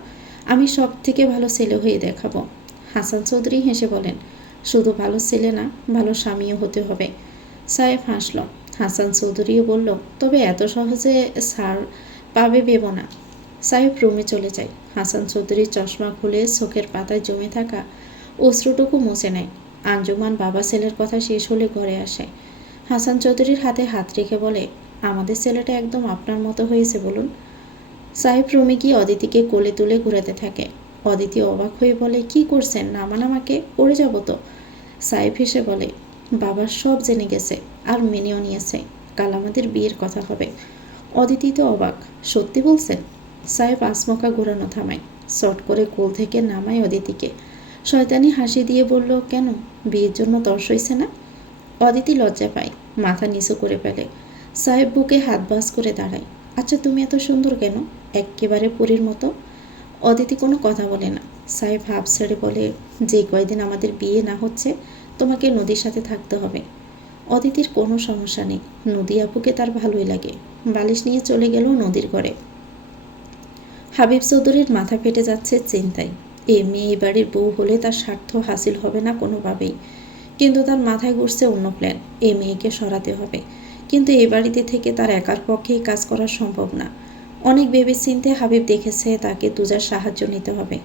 আমি সব থেকে ভালো ছেলে হয়ে দেখাবো। হাসান চৌধুরী হেসে বলেন, শুধু ভালো ছেলে না, ভালো স্বামীও হতে হবে। সাহেব হাসল। হাসান চৌধুরীও বলল, তবে এত সহজে ছাড় পাবে ভেবো না। সাহেব রুমে চলে যায়। হাসান চৌধুরীর চশমা খুলে চোখের পাতায় জমে থাকা অশ্রুটুকু মুছে নেয়। আঞ্জুমান বাবা ছেলের কথা শেষ হলে ঘরে আসে। হাসান চৌধুরীর হাতে হাত রেখে বলে, আমাদের ছেলেটা একদম আপনার মতো হয়েছে বলুন। সাহেব রুমে গিয়ে অদিতিকে কোলে তুলে ঘুরাতে থাকে। অদিতি অবাক হয়ে বলে, কি করছেন? নামান আমাকে, পড়ে যাব তো। সাহেব হেসে বলে, বাবা সব জেনে গেছে আর মেনেও নিয়েছে। কাল আমাদের বিয়ের কথা হবে। অদিতি তো অবাক, সত্যি বলছেন? সাহেব আসমকা ঘোরানো থামায়, শর্ট করে কোল থেকে নামায় অদিতিকে। শয়তানি হাসি দিয়ে বলল, কেন, বিয়ের জন্য তর্স হয়েছে না? অদিতি লজ্জা পায়, মাথা নিচু করে ফেলে। সাহেব বুকে হাত বাস করে দাঁড়ায়। আচ্ছা তুমি এত সুন্দর কেন, এক্কেবারে পরীর মতো? অদিতি কোনো কথা বলে না। সাহেব হাফ ছেড়ে বলে, যে কয়দিন আমাদের বিয়ে না হচ্ছে তোমাকে নদীর সাথে থাকতে হবে। অদিতির কোনো সমস্যা নেই, নদী আপুকে তার ভালোই লাগে। বালিশ নিয়ে চলে গেল নদীর ঘরে। হাবিব চৌধুরীর মাথা ফেটে যাচ্ছে চিন্তায়। এ মেয়ে বাড়ির বউ হলে তার স্বার্থ হাসিল হবে না কোনোভাবেই। কিন্তু তার মাথায় ঘুরছে অন্য প্ল্যান। এই মেয়েকে সরাতে হবে, কিন্তু এ বাড়িতে থেকে তার একার পক্ষেই কাজ করা সম্ভব না। অনেক ভেবেচিন্তে হাবিব দেখেছে তাকে তুজার সাহায্য নিতে হবে।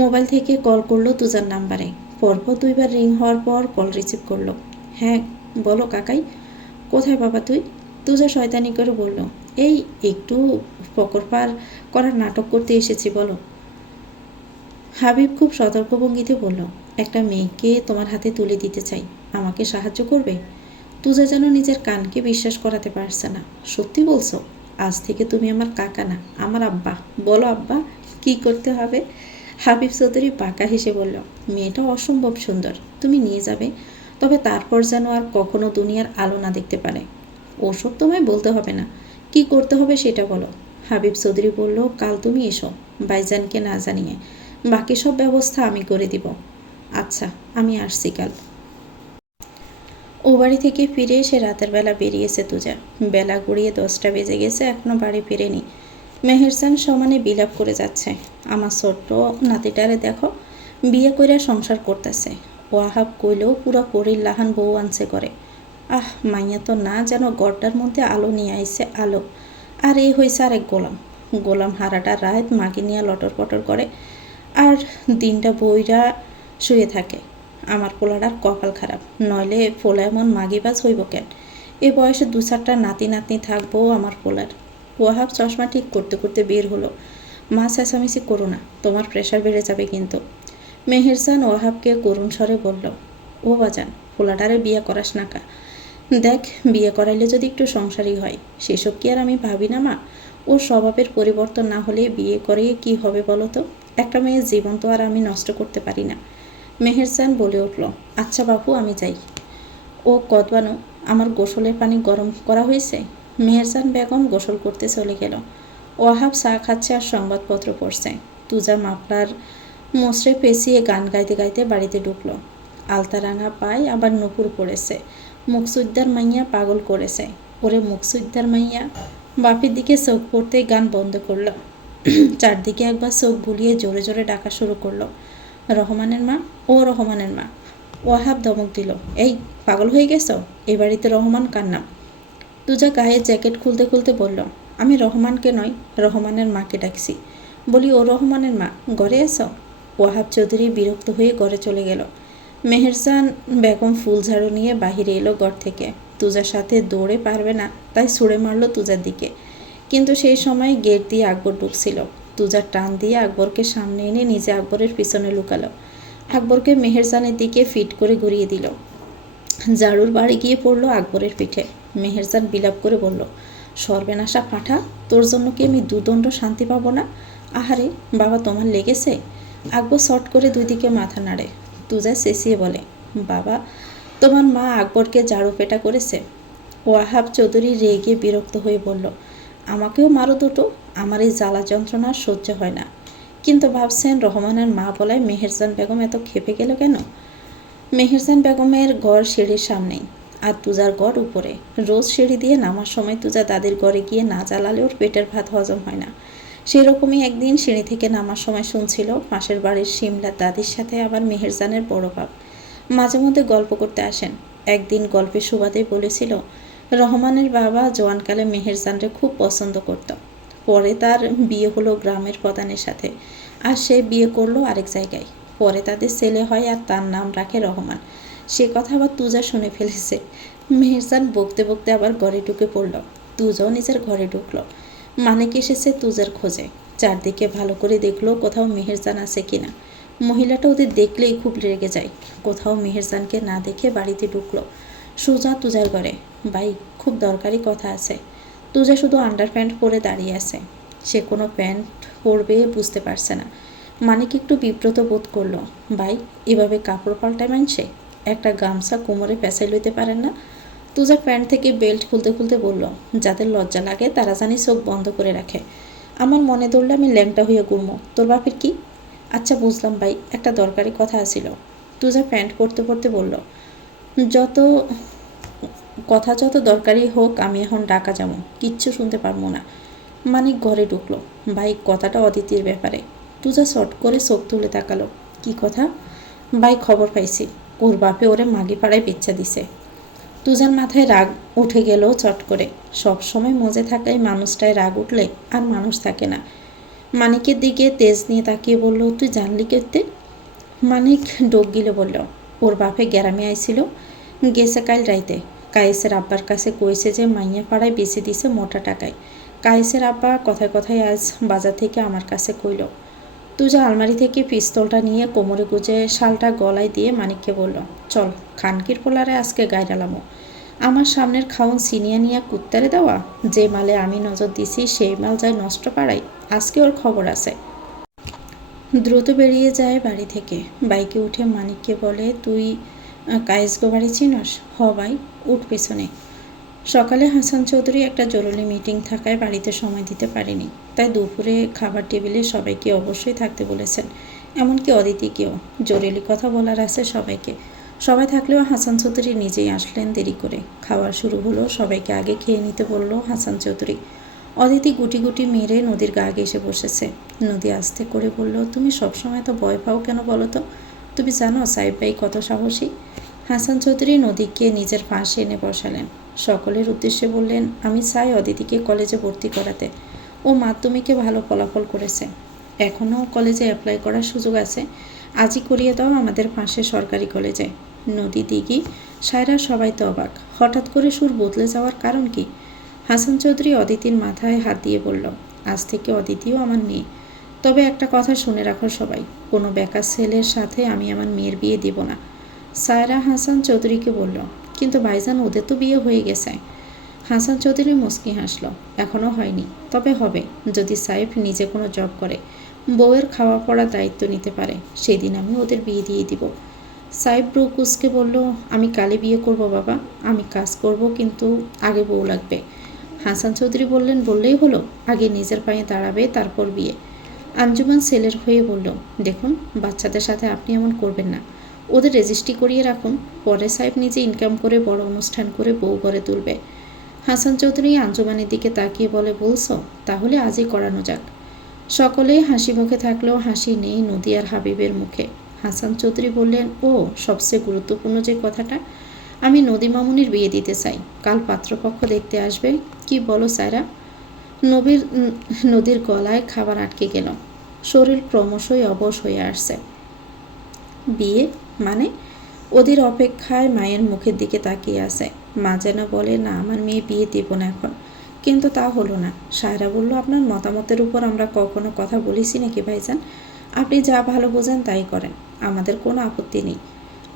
মোবাইল থেকে কল করলো তুজার নাম্বারে। পরপর 2 বার রিং হওয়ার পর কল রিসিভ করলো। হ্যাঁ বলো কাকাই। কোথায় বাবা তুই? তুজা শয়তানি করে বলল, এই একটু পকর পার করার নাটক করতে এসেছি, বলো। হাবিব খুব সতর্ক ভঙ্গিতে বলল, একটা মেয়েকে তোমার হাতে তুলে দিতে চাই, আমাকে সাহায্য করবে? তুজা যেন নিজের কানকে বিশ্বাস করাতে পারছে না। সত্যি বলছো? আজ থেকে তুমি আমার কাকা না, আমার আব্বা। বলো আব্বা, কি করতে হবে? হাবিব চৌধুরী বাঁকা হেসে বলল, মেয়েটা অসম্ভব সুন্দর, তুমি নিয়ে যাবে, তবে তারপর যেন আর কখনো দুনিয়ার আলো না দেখতে পারে। ওসব তোমায় বলতে হবে না, কি করতে হবে সেটা বলো। হাবিব চৌধুরী বলল, কাল তুমি এসো, ভাইজানকে না জানিয়ে। বাকি সব ব্যবস্থা আমি করে দিব। আচ্ছা, আমি আসছি কাল। ও বাড়ি থেকে ফিরে এসে রাতের বেলা বেরিয়েছে তুজা। বেলা গড়িয়ে 10টা বেজে গেছে, এখনো বাড়ি ফিরেনি। মেহেরজান সমানে বিলাপ করে যাচ্ছে, আমার ছোট্ট নাতিটারে দেখো, বিয়ে কইরা সংসার করতেছে। ওয়াহাব কইলেও পুরা পরীর লাহান বউ আনছে করে। আহ, মাইয়া তো না যেন গড়টার মধ্যে আলো নিয়ে আইছে, আলো। আর এই হয়েছে আরেক গোলাম। গোলাম হারাটা রাত মাকে নিয়ে লটর পটর করে, আর দিনটা বইরা শুয়ে থাকে। আমার পোলাটার কপাল খারাপ, নইলে পোলা এমন মাগিবাজ হইব কেন? এ বয়সে 2-4টা নাতি নাতনি থাকবো আমার পোলার। ওয়াহাব চশমা ঠিক করতে করতে বের হলো। মা চেঁচামেচি করো না, তোমার প্রেশার বেড়ে যাবে কিন্তু। মেহেরজান ওয়াহাবকে করুণ স্বরে বলল, ও বাজান, পোলাটারে বিয়ে করাস না কা? দেখ, বিয়ে করাইলে যদি একটু সংসারই হয়, সেসব কি আর আমি ভাবি না মা? ওর স্বভাবের পরিবর্তন না হলে বিয়ে করে কি হবে বলো তো? একটা মেয়ের জীবন তো আর আমি নষ্ট করতে পারি না। মেহেরজান বলে উঠল, আচ্ছা বাপু, আমি যাই। ও কদবানো, আমার গোসলের পানি গরম করা হয়েছে? মেহেরজান বেগম গোসল করতে চলে গেল। ওয়াহাব চা খাচ্ছে আর সংবাদপত্র পড়ছে। তুজা মাফলার মোচড়ে পেঁচিয়ে গান গাইতে গাইতে বাড়িতে ঢুকলো। আলতারাঙা পায় আবার নপুর পড়েছে। মুকসুদ্দার মাইয়া পাগল করেছে। ওরে মুকসুদ্দার মাইয়া। বাপের দিকে চোখ পড়তে গান বন্ধ করলো। চারদিকে একবার চোখ বুলিয়ে জোরে জোরে ডাকা শুরু করলো, রহমানের মা, ও রহমানের মা। ওয়াহাব ধমক দিল, এই পাগল হয়ে গেছ? এ বাড়িতে রহমান কার নাম? তুজা গায়ে জ্যাকেট খুলতে খুলতে বলল, আমি রহমানকে নয়, রহমানের মাকে ডাকছি। বলি, ও রহমানের মা, ঘরে এসো। ওয়াহাব চৌধুরী বিরক্ত হয়ে ঘরে চলে গেল। মেহেরজান বেগম ফুল ঝাড়ু নিয়ে বাহিরে এলো ঘর থেকে। তুজার সাথে দৌড়ে পারবে না, তাই ছুঁড়ে মারল তুজার দিকে। কিন্তু সেই সময় গেট দিয়ে আকবর ঢুকছিল। তুজার টান দিয়ে আকবরকে সামনে এনে নিজে আকবরের পিছনে লুকালো। আকবরকে মেহেরজানের দিকে ফিট করে ঘুরিয়ে দিল। ঝাড়ুর বাড়ি গিয়ে পড়ল আকবরের পিঠে। মেহেরজান বিলাপ করে বলল, সর্বেনাশা পাঁঠা, তোর জন্য কি আমি দুদণ্ড শান্তি পাবো না? আহারে বাবা, তোমার লেগেছে? আকবর শর্ট করে দুই দিকে মাথা নাড়ে। তুজা চেঁচিয়ে বলে, বাবা, তোমার মা আকবরকে ঝাড়ু পেটা করেছে। ওয়াহাব চৌধুরী রেগে বিরক্ত হয়ে বলল, আমাকেও মারো দুটো, আমার এই জ্বালা যন্ত্রণা সহ্য হয় না। কিন্তু ভাবছেন রহমানের মা বলায় মেহেরজান বেগম এত খেপে গেল কেন? মেহেরজান বেগমের ঘর সিঁড়ির সামনেই, আর তুজার ঘর উপরে। রোজ সিঁড়ি দিয়ে নামার সময় তুজা দাদির ঘরে গিয়ে না জ্বালালে ওর পেটের ভাত হজম হয় না। সেরকমই একদিন সিঁড়ি থেকে নামার সময় শুনছিল পাশের বাড়ির শিমলার দাদির সাথে আবার মেহেরজানের বড় বাপ মাঝে মধ্যে গল্প করতে আসেন। একদিন গল্পের সুবাদে বলেছিল, রহমানের বাবা জওয়ানকালে মেহেরজানরে খুব পছন্দ করত। পরে তার বিয়ে হলো গ্রামের প্রধানের সাথে, আর সে বিয়ে করলো আরেক জায়গায়। পরে তাদের ছেলে হয়, আর তার নাম রাখে রহমান। সে কথা আবার তুজা শুনে ফেলেছে। মেহেরজান বকতে বকতে আবার ঘরে ঢুকে পড়ল। তুজাও নিজের ঘরে ঢুকলো। মানিক এসেছে তুজার খোঁজে। চারদিকে ভালো করে দেখলো কোথাও মেহেরজান আছে কিনা। মহিলাটা ওদের দেখলেই খুব রেগে যায়। কোথাও মেহেরজানকে না দেখে বাড়িতে ঢুকলো। সোজা তুজার ঘরে। ভাই, খুব দরকারি কথা আছে। তুজা শুধু আন্ডার প্যান্ট পরে দাঁড়িয়ে আছে। সে কোনো প্যান্ট পরবে বুঝতে পারছে না। মানিক একটু বিব্রত বোধ করলো। ভাই, এভাবে কাপড় পাল্টায় মানছে? একটা গামছা কোমরে পেঁচাই লইতে পারেন না? তুজা প্যান্ট থেকে বেল্ট খুলতে খুলতে বলল, যাদের লজ্জা লাগে তারা জানি চোখ বন্ধ করে রাখে। আমার মনে ধরলে আমি ল্যাংটা হয়ে ঘুরবো। তোর বাপের কি? আচ্ছা বুঝলাম ভাই, একটা দরকারি কথা আছিল। তুজা প্যান্ট পরতে পরতে বলল, যত দরকারি হোক, আমি এখন ঢাকা যাবো, কিচ্ছু শুনতে পারবো না। মানিক ঘরে ঢুকলো। ভাই, কথাটা অদিতির ব্যাপারে। তুজা শর্ট করে চোখ তুলে তাকালো। কি কথা? ভাই, খবর পাইছি, ওর বাপে ওরে মাগি পাড়ায় বেচ্চা দিছে। তুজার মাথায় রাগ উঠে গেল চট করে। সব সময় মজে থাকায় মানুষটায় রাগ উঠলে আর মানুষ থাকে না। মানিকের দিকে তেজ নিয়ে তাকিয়ে বলল, তুই জানলি কেতে? মানিক ডোক গিলে বলল, ওর বাপে গ্যারামে আইছিল, গেছে কাল রাইতে। কায়েসের আব্বার কাছে কইছে যে মাইয়া পাড়ায় বেঁচে দিছে মোটা টাকায়। কায়েসের আব্বা কথায় কথায় আজ বাজার থেকে আমার কাছে কইল। তুজা আলমারি থেকে পিস্তলটা নিয়ে কোমরে গুজে শালটা গলায় দিয়ে মানিককে বলল, চল, খানকির পোলারে আজকে গায়ে ডালামো। আমার সামনের খাওন সিনিয়া নিয়া কুত্তারে দেওয়া, যে মালে আমি নজর দিছি সেই মাল যায় নষ্ট পাড়াই, আজকে ওর খবর আছে। দ্রুত বেরিয়ে যায় বাড়ি থেকে। বাইকে উঠে মানিককে বলে, তুই কায়েসগো বাড়ি চিনস? হ ভাই, উঠ পেছনে। সকালে হাসান চৌধুরী একটা জরুরি মিটিং থাকায় বাড়িতে সময় দিতে পারেনি, তাই দুপুরে খাবার টেবিলে সবাইকে অবশ্যই থাকতে বলেছেন, এমনকি অদিতিকেও। জরুরি কথা বলার আছে সবাইকে। সবাই থাকলেও হাসান চৌধুরী নিজেই আসলেন দেরি করে। খাওয়া শুরু হলো। সবাইকে আগে খেয়ে নিতে বলল হাসান চৌধুরী। অদিতি গুটি গুটি মেরে নদীর গা ঘেঁষে বসেছে। নদী আস্তে করে বলল, তুমি সবসময় তো ভয় পাও কেন বলো তো? তুমি জানো সাহেব ভাই কত সাহসী? হাসান চৌধুরী নদীকে নিজের পাশে এনে বসালেন। সকলের উদ্দেশ্যে বললেন, আমি চাই অদিতিকে কলেজে ভর্তি করাতে। ও মাধ্যমিকে ভালো ফলাফল করেছে, এখনও কলেজে অ্যাপ্লাই করার সুযোগ আছে। আজই করিয়ে দাও আমাদের পাশে সরকারি কলেজে। নদী, দিঘি, সায়রা সবাই তো অবাক। হঠাৎ করে সুর বদলে যাওয়ার কারণ কি? হাসান চৌধুরী অদিতির মাথায় হাত দিয়ে বলল, আজ থেকে অদিতিও আমার মেয়ে। তবে একটা কথা শুনে রাখো সবাই, কোনো বেকার ছেলের সাথে আমি আমার মেয়ের বিয়ে দিব না। সায়রা হাসান চৌধুরীকে বলল, কিন্তু ভাইজান, ওদের তো বিয়ে হয়ে গেছে। হাসান চৌধুরী মুচকি হাসল, এখনও হয়নি, তবে হবে যদি সাইফ নিজে কোনো জব করে, বউয়ের খাওয়া পড়ার দায়িত্ব নিতে পারে। সেদিন আমি ওদের বিয়ে দিয়ে দিব। সাইফ ব্রুকুসকে বলল, আমি কালে বিয়ে করব বাবা, আমি কাজ করব, কিন্তু আগে বউ লাগবে। হাসান চৌধুরী বললেন, বললেই হলো, আগে নিজের পায়ে দাঁড়াবে, তারপর বিয়ে। আঞ্জুমান ছেলের হয়ে বলল, দেখুন, বাচ্চাদের সাথে আপনি এমন করবেন না, ওদের রেজিস্ট্রি করিয়ে রাখুন, পরে সাহেব নিজে ইনকাম করে বড় অনুষ্ঠান করে বউ ঘরে তুলবে। হাসান চৌধুরী আঞ্জুমানের দিকে তাকিয়ে বলে, বলছো? তাহলে আজই করানো যাক। সকলেই হাসি মুখে থাকলেও হাসি নেই নদী আর হাবিবের মুখে। হাসান চৌধুরী বললেন, ও সবচেয়ে গুরুত্বপূর্ণ যে কথাটা, আমি নদী মামুনির বিয়ে দিতে চাই। কাল পাত্রপক্ষ দেখতে আসবে, কি বলো সায়রা? নবীর নদীর গলায় খাবার আটকে গেল। শরীর ক্রমশই অবশ হয়ে আসছে। বিয়ে মানে? ওদের অপেক্ষায় মায়ের মুখের দিকে তাকিয়ে আছে। মা যেন বলে, না, আমার মেয়ে বিয়ে দেব না এখন। কিন্তু তা হলো না। সায়রা বলল, আপনার মতামতের উপর আমরা কখনো কথা বলেছি নাকি ভাইজান? আপনি যা ভালো বোঝেন তাই করেন, আমাদের কোনো আপত্তি নেই।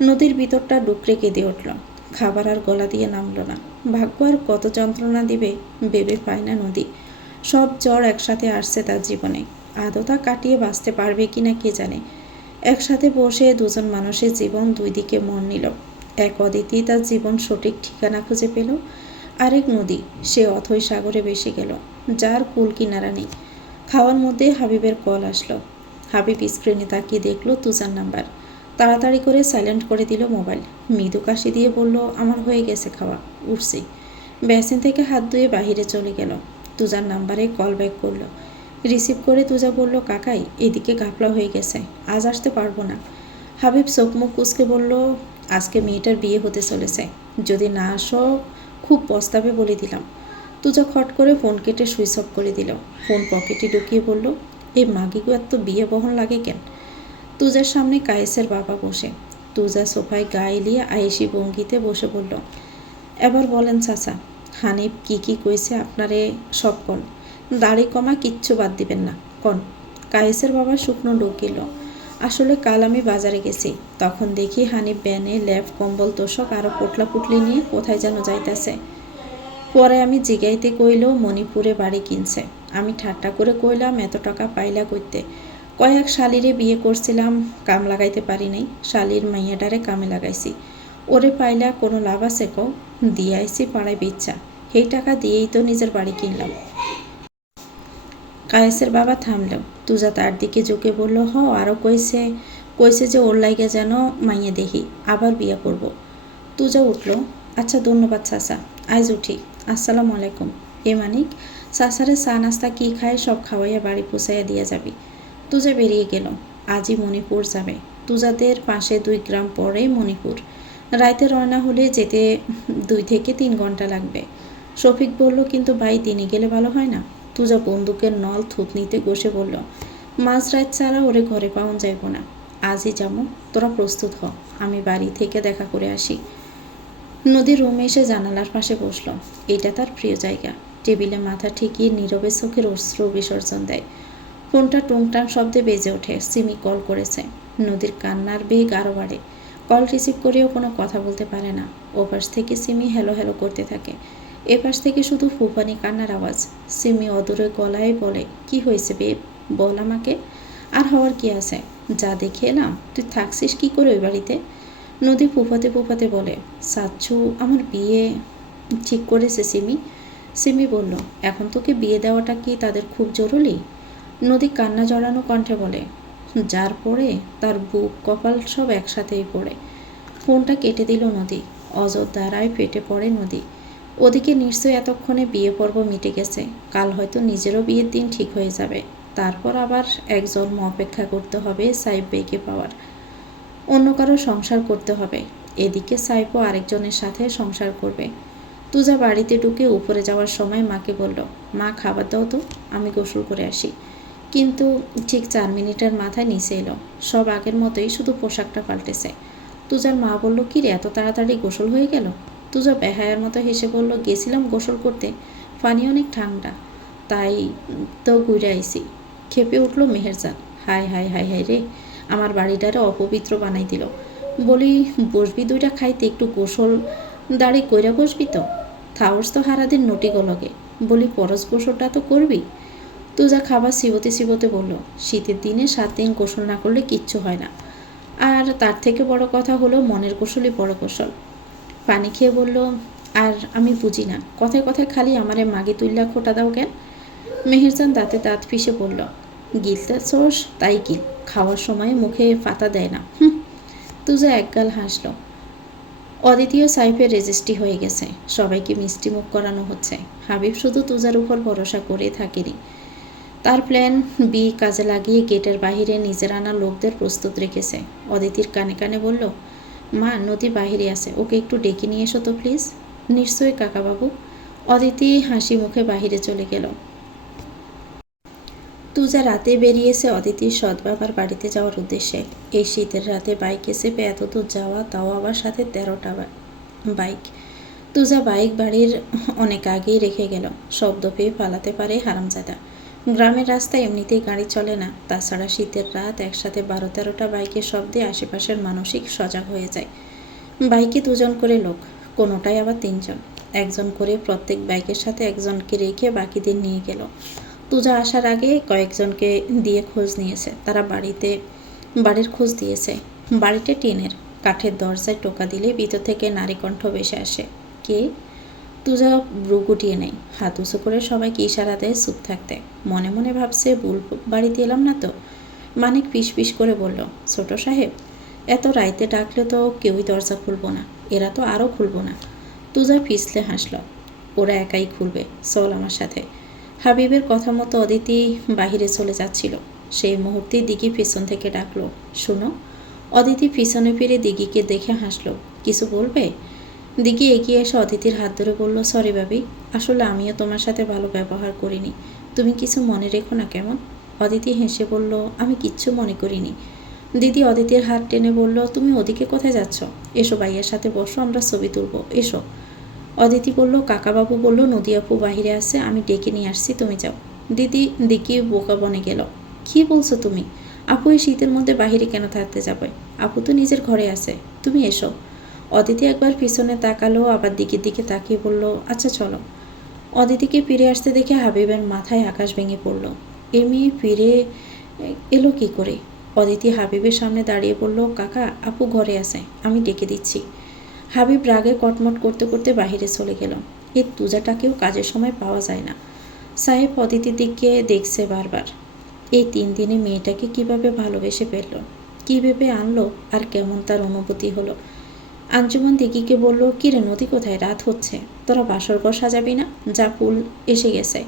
নদীর ভিতরটা ডুকরে কেঁদে উঠল। খাবার আর গলা দিয়ে নামলো না। ভাগ্য আর কত যন্ত্রণা দিবে ভেবে পায় না নদী। সব জ্বর একসাথে আসছে তার জীবনে। আদৌ তা কাটিয়ে বাঁচতে পারবে কিনা কে জানে। একসাথে বসে দুজন মানুষের জীবন দুই দিকে মন নিল। এক অদিতি তার জীবন সঠিক ঠিকানা খুঁজে পেল, আরেক নদী সে অথৈ সাগরে ভেসে গেল, যার কুল কিনারা নেই। খাওয়ার মধ্যে হাবিবের কল আসলো। হাবিব স্ক্রিনে তাকিয়ে দেখলো তুজার নাম্বার। তাড়াতাড়ি করে সাইলেন্ট করে দিল মোবাইল। মৃদু কাশি দিয়ে বলল, আমার হয়ে গেছে খাওয়া, উঠছি। বেসিন থেকে হাত ধুয়ে বাহিরে চলে গেল। তুজার নাম্বারে কল ব্যাক করলো। রিসিভ করে তুজা বলল, কাকাই এদিকে ঘাপলা হয়ে গেছে, আজ আসতে পারবো না। হাবিব চোখ মুখ কুচকে বলল, আজকে মেয়েটার বিয়ে হতে চলেছে, যদি না আসো খুব পস্তাবে বলে দিলাম। তুজা খট করে ফোন কেটে সুইচ অফ করে দিল। ফোন পকেটে ঢুকিয়ে বলল, এই মাগিগো এত বিয়ে বহন লাগে কেন? তুজার সামনে কায়েসের বাবা বসে। তুজা সোফায় গা এলিয়ে আয়েসি ভঙ্গিতে বসে বলল, এবার বলেন চাচা, হানিফ কি কি কইছে আপনারে সব কন। দাড়ি কমা কিচ্ছু বাদ দিবেন না, কন। কায়েসের বাবা শুকনো ঢুকিল। আসলে কাল আমি বাজারে গেছি, তখন দেখি হানিফ ব্যানে ল্যাপ কম্বল তোষক আরও পোটলা পুটলি নিয়ে কোথায় যেন যাইতেছে। পরে আমি জিগাইতে কইল মণিপুরে বাড়ি কিনছে। আমি ঠাট্টা করে কইলাম, এত টাকা পাইলা কইতে? কয়েক শালিরে বিয়ে করছিলাম, কাম লাগাইতে পারি নাই, শালির মাইয়াডারে কামে লাগাইছি। ওরে পাইলা কোনো লাভ আছে কও? দিয়ে আইসি পাড়ায় বিচ্ছা, সেই টাকা দিয়েই তো নিজের বাড়ি কিনলাম। কায়েসের বাবা থামল। তুজা তার দিকে ঝুঁকে বলল, হ, আরও কইছে কইছে যে ওর লাইগে যেন মাইয়া দেখি, আবার বিয়ে করব। তুজা উঠল। আচ্ছা ধন্যবাদ চাচা, আইজ উঠি। আসসালামু আলাইকুম। এ মানিক, চাচারে চা নাস্তা কি খায় সব খাওয়াইয়া বাড়ি পৌঁছাইয়া দিয়া যাবি। তুজা বেরিয়ে গেল। আজই মণিপুর যাবে। তুজাদের পাশে 2 গ্রাম পরে মণিপুর। রাইতে রওনা হলে যেতে 2 থেকে 3 ঘন্টা লাগবে। শফিক বলল, কিন্তু ভাই দিনে গেলে ভালো হয় না? তুজা বন্দুকের নল থুতনিতে বসে বলল, মাঝরাত ছাড়া ওরে ঘরে পাওয়া যাইব না। আজই যাবো, তোরা প্রস্তুত হ, আমি বাড়ি থেকে দেখা করে আসি। নদীর রুমে এসে জানালার পাশে বসল। এটা তার প্রিয় জায়গা। টেবিলে মাথা ঠেকিয়ে নীরবে চোখের অশ্রু বিসর্জন দেয়। ফোনটা টুংটাং শব্দে বেজে ওঠে। সিমি কল করেছে। নদীর কান্নার বেগ আরও বাড়ে। কল রিসিভ করেও কোনো কথা বলতে পারে না। ওপাশ থেকে সিমি হ্যালো হ্যালো করতে থাকে। এপাশ থেকে শুধু ফুফানি কান্নার আওয়াজ। সিমি অদূরে গলায় বলে, কি হয়েছে বেব, বল আমাকে। আর হওয়ার কি আছে, যা দেখে এলাম। তুই থাকছিস কি করে ওই বাড়িতে? নদী ফুফাতে ফুফাতে বলে, সাচ্ছু আমার বিয়ে ঠিক করেছে সিমি। সিমি বলল, এখন তোকে বিয়ে দেওয়াটা কি তাদের খুব জরুরি? নদী কান্না জড়ানো কণ্ঠে বলে, যার পড়ে তার বুক কপাল সব একসাথেই পড়ে। ফোনটা কেটে দিল নদী। অযোধ্যারায় ফেটে পড়ে নদী। ওদিকে নিশ্চয়ই এতক্ষণে বিয়ে পর্ব মিটে গেছে। কাল হয়তো নিজেরও বিয়ের দিন ঠিক হয়ে যাবে। তারপর আবার এক জন্ম অপেক্ষা করতে হবে সাইফ বেকে পাওয়ার। অন্য কারো সংসার করতে হবে। এদিকে সাইফও আরেকজনের সাথে সংসার করবে। তুজা বাড়িতে ঢুকে উপরে যাওয়ার সময় মাকে বলল, মা খাবার দাও তো, আমি গোসল করে আসি। কিন্তু ঠিক 4 মিনিটের মাথায় নিচে এলো। সব আগের মতোই, শুধু পোশাকটা পাল্টেছে। তুজার মা বলল, কি রে, এত তাড়াতাড়ি গোসল হয়ে গেল? তুজা বেহায়ার মতো হেসে বলল, গেছিলাম গোসল করতে, পানি অনেক ঠান্ডা, তাই তো ঘুরে আইসি। খেপে উঠল মেহেরজান। হায় হায় হায় হায় রে, আমার বাড়িটারে অপবিত্র বানাই দিল। বলি, বসবি 2টা খাইতে, একটু গোসল দাড়ি কইরা বসবি তো? থাওস তো হারাদিন নটি গলগে। বলি, পরশ গোসলটা তো করবি। তুজা খাবার চিবোতে চিবোতে বলল, শীতের দিনে 7 দিন গোসল না করলে কিচ্ছু হয় না। আর তার থেকে বড় কথা হলো মনের গোসলই বড় গোসল। পানি খেয়ে বলল, আর আমি বুঝি না, কথায় কথায় খালি আমারে মাগে তুল্লা খোটা দাও কেন? মেহেরজান দাঁতে দাঁত পিষে বলল, গিলতে সোস তাই গিল, খাওয়ার সময় মুখে পাতা দেয় না। তুজা একগাল হাসল। অদ্বিতীয় সাইফের রেজিস্ট্রি হয়ে গেছে। সবাইকে মিষ্টি মুখ করানো হচ্ছে। হাবিব শুধু তুজার উপর ভরসা করে থাকেনি। তার প্ল্যান বি কাজে লাগিয়ে গেটের বাহিরে নিজের আনা লোকদের প্রস্তুত রেখেছে। অদিতির কানে কানে বলল, মা, নদী বাহিরে আছে, ওকে একটু ডেকে নিয়ে এসো তো প্লিজ। নিশ্চয়ই কাকাবাবু। অদিতি হাসি মুখে বাহিরে চলে গেল। তুজা রাতে বেরিয়েছে অদিতির সৎ বাবার বাড়িতে যাওয়ার উদ্দেশ্যে। এই শীতের রাতে বাইকে চেপে এত দূর যাওয়া, তাও আবার সাথে 13টা বাইক। তুজা বাইক বাড়ির অনেক আগেই রেখে গেল। শব্দ পেয়ে পালাতে পারে হারামজাদা। গ্রামের রাস্তায় এমনিতেই গাড়ি চলে না, তাছাড়া শীতের রাত একসাথে 12-13টা বাইকের শব্দে আশেপাশের মানসিক সজাগ হয়ে যায়। বাইকে 2জন করে লোক, কোনোটাই আবার 3জন। একজন করে প্রত্যেক বাইকের সাথে একজনকে রেখে বাকিদের নিয়ে গেল। তুজা আসার আগে কয়েকজনকে দিয়ে খোঁজ নিয়েছে। তারা বাড়ির খোঁজ দিয়েছে। বাড়িটা টিনের, কাঠের দরজায় টোকা দিলে ভিতর থেকে নারী কণ্ঠ ভেসে আসে। কে? তুজা ব্রু গুটিয়ে নেয়, হাত উঁচু করে সবাইকে ইশারা দেয় চুপ থাকতে। মনে মনে ভাবছে ভুল বাড়িতে এলাম না তো। মানিক পিস করে বলল, ছোট সাহেব, এত রাইতে ডাকলে তো কেউই দরজা খুলব না, এরা তো আরও খুলব না। তুজা পিছলে হাসল, ওরা একাই খুলবে, চল আমার সাথে। হাবিবের কথা মতো অদিতি বাহিরে চলে যাচ্ছিল। সেই মুহূর্তে দিঘি পিছন থেকে ডাকলো, শুনো। অদিতি পিছনে ফিরে দিঘিকে দেখে হাসলো, কিছু বলবে? দিঘি এগিয়ে এসে অদিতির হাত ধরে বলল, সরি ভাবি, আসলে আমিও তোমার সাথে ভালো ব্যবহার করিনি, তুমি কিছু মনে রেখো না কেমন? অদিতি হেসে বলল, আমি কিচ্ছু মনে করিনি। দিদি অদিতির হাত টেনে বলল, তুমি ওদিকে কোথায় যাচ্ছ? এসো ভাইয়ের সাথে বসো, আমরা ছবি তুলব, এসো। অদিতি বলল, কাকাবাবু বলল নদী আপু বাহিরে আছে, আমি ডেকে নিয়ে আসছি, তুমি যাও। দিঘি বোকা বনে গেল। কী বলছো তুমি? আপু এই শীতের মধ্যে বাহিরে কেন থাকতে যাবে? আপু তো নিজের ঘরে আছে, তুমি এসো। অদিতি একবার পিছনে তাকালো, আবার দিকের দিকে তাকিয়ে বলল, আচ্ছা চলো। অদিতিকে ফিরে আসতে দেখে হাবিবের মাথায় আকাশ ভেঙে পড়ল। এ মেয়ে ফিরে এলো কি করে? অদিতি হাবিবের সামনে দাঁড়িয়ে বলল, কাকা, আপু ঘরে আছে, আমি ডেকে দিচ্ছি। হাবিব রাগে কটমট করতে করতে বাহিরে চলে গেল। এই তুজাটাকেও কাজের সময় পাওয়া যায় না। সাহেব অদিতির দিকে দেখছে বারবার। এই 3 দিনে মেয়েটাকে কিভাবে ভালোবেসে ফেলল, কী ভেবে আনলো, আর কেমন তার অনুভূতি হলো। আঞ্জুমান দিঘিকে বলল, কিরে নদী কোথায়? রাত হচ্ছে, তোরা বাসরঘর সাজাবি না? যা ফুল এসে গেছে,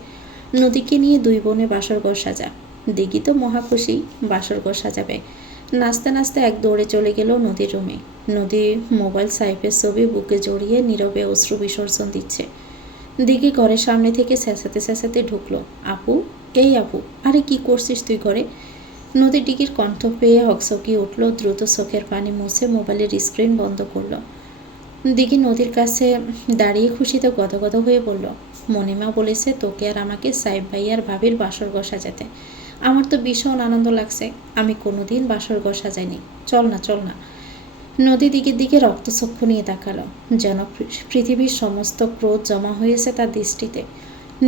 নদীকে নিয়ে 2 বোনে বাসরঘর সাজা। দিঘি তো মহাখুশি, বাসরঘর সাজাবে। নাচতে নাচতে এক দৌড়ে চলে গেল নদীর রুমে। নদী মোবাইল সাইফের ছবি বুকে জড়িয়ে নীরবে অশ্রু বিসর্জন দিচ্ছে। দিঘি ঘরের সামনে থেকে চেঁচাতে ঢুকলো, আপু, এই আপু, আরে কি করছিস তুই ঘরে? নদীর ডিগির কণ্ঠ পেয়ে হকচকিয়ে উঠল, দ্রুত চোখের পানি মুছে মোবাইলের স্ক্রিন বন্ধ করলো। দিঘি নদীর কাছে দাঁড়িয়ে খুশিতে গদগদ হয়ে বলল, মনিমা বলেছে তোকে আর আমাকে সাহেব ভাই আর ভাবির বাসরঘর সাজাতে। আমার তো ভীষণ আনন্দ লাগছে, আমি কোনোদিন বাসরঘর সাজাইনি, চল না। নদী দিকের দিকে রক্তচক্ষু নিয়ে তাকালো, যেন পৃথিবীর সমস্ত ক্রোধ জমা হয়েছে তার দৃষ্টিতে।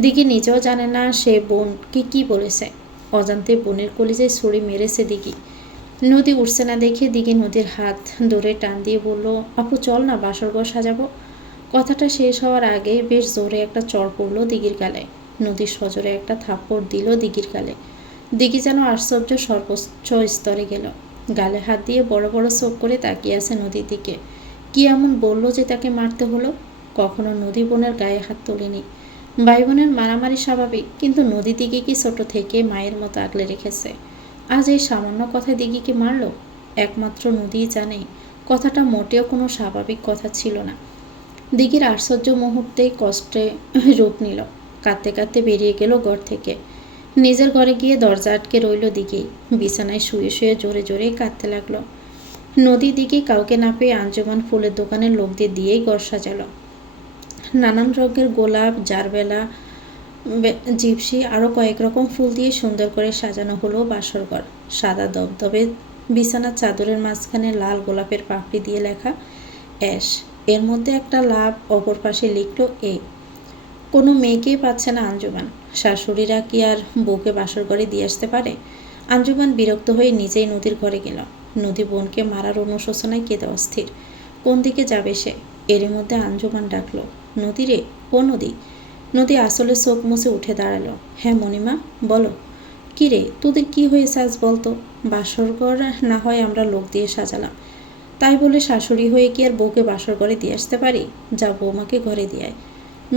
দিঘি নিজেও জানে না সে বোনকে কি বলেছে। অজান্তে বোনের কলিজায় ছুরি মেরেছে দিঘি। নদী উঠছে না দেখে দিঘি নদীর হাত ধরে টান দিয়ে বলল, আপু চল না, বাসরঘর সাজাবো। কথাটা শেষ হওয়ার আগে বেশ জোরে একটা চড় পড়ল দিঘির গালে। নদীর সজোরে একটা থাপ্পড় দিল দিঘির গালে। দিঘি যেন আশ্চর্য সর্বোচ্চ স্তরে গেল। গালে হাত দিয়ে বড় বড় চোখ করে তাকিয়ে আছে নদীর দিকে। কি এমন বলল যে তাকে মারতে হলো? কখনো নদী বোনের গায়ে হাত তোলেনি। ভাই বোনের মারামারি স্বাভাবিক, কিন্তু নদী দিঘি কি ছোট থেকে মায়ের মতো আগলে রেখেছে। আজ এই সামান্য কথায় দিঘিকে মারল? একমাত্র নদীই জানে কথাটা মোটেও কোনো স্বাভাবিক কথা ছিল না। দিঘির আশ্চর্য মুহূর্তে কষ্টে রূপ নিল। কাঁদতে কাঁদতে বেরিয়ে গেল ঘর থেকে। নিজের ঘরে গিয়ে দরজা আটকে রইল দিঘি। বিছানায় শুয়ে শুয়ে জোরে জোরে কাঁদতে লাগলো। নদী দিঘি কাউকে না পেয়ে আঞ্জুমান ফুলের দোকানের লোকদের দিয়েই ঘর সাজালো। নানান রঙের গোলাপ, জারবেলা, জিপসি আরও কয়েক রকম ফুল দিয়ে সুন্দর করে সাজানো হলো বাসরঘর। সাদা দবদবে বিছানার চাদরের মাঝখানে লাল গোলাপের পাপড়ি দিয়ে লেখা অ্যাশ। এর মধ্যে একটা লাভ, অপর পাশে লিখল এ। কোনো মেয়েকেই পাচ্ছে না আঞ্জুমান। শাশুড়িরা কি আর বউকে বাসর ঘরে দিয়ে আসতে পারে? আঞ্জুমান বিরক্ত হয়ে নিজেই নদীর ঘরে গেল। নদী বোনকে মারার অনুশোচনায় কেঁদে অস্থির। কোন দিকে যাবে সে? এরই মধ্যে আঞ্জুমান ডাকলো, নদী রে, ও নদী। নদী আসলে চোখ মুছে উঠে দাঁড়ালো। হ্যাঁ মণিমা, বলো। কী রে, তোদের কি হয়েছে আজ বলতো? বাসরঘর না হয় আমরা লোক দিয়ে সাজালাম, তাই বলে শাশুড়ি হয়ে কি আর বউকে বাসর ঘরে দিয়ে আসতে পারি? যা বৌমাকে ঘরে দিয়ে আয়।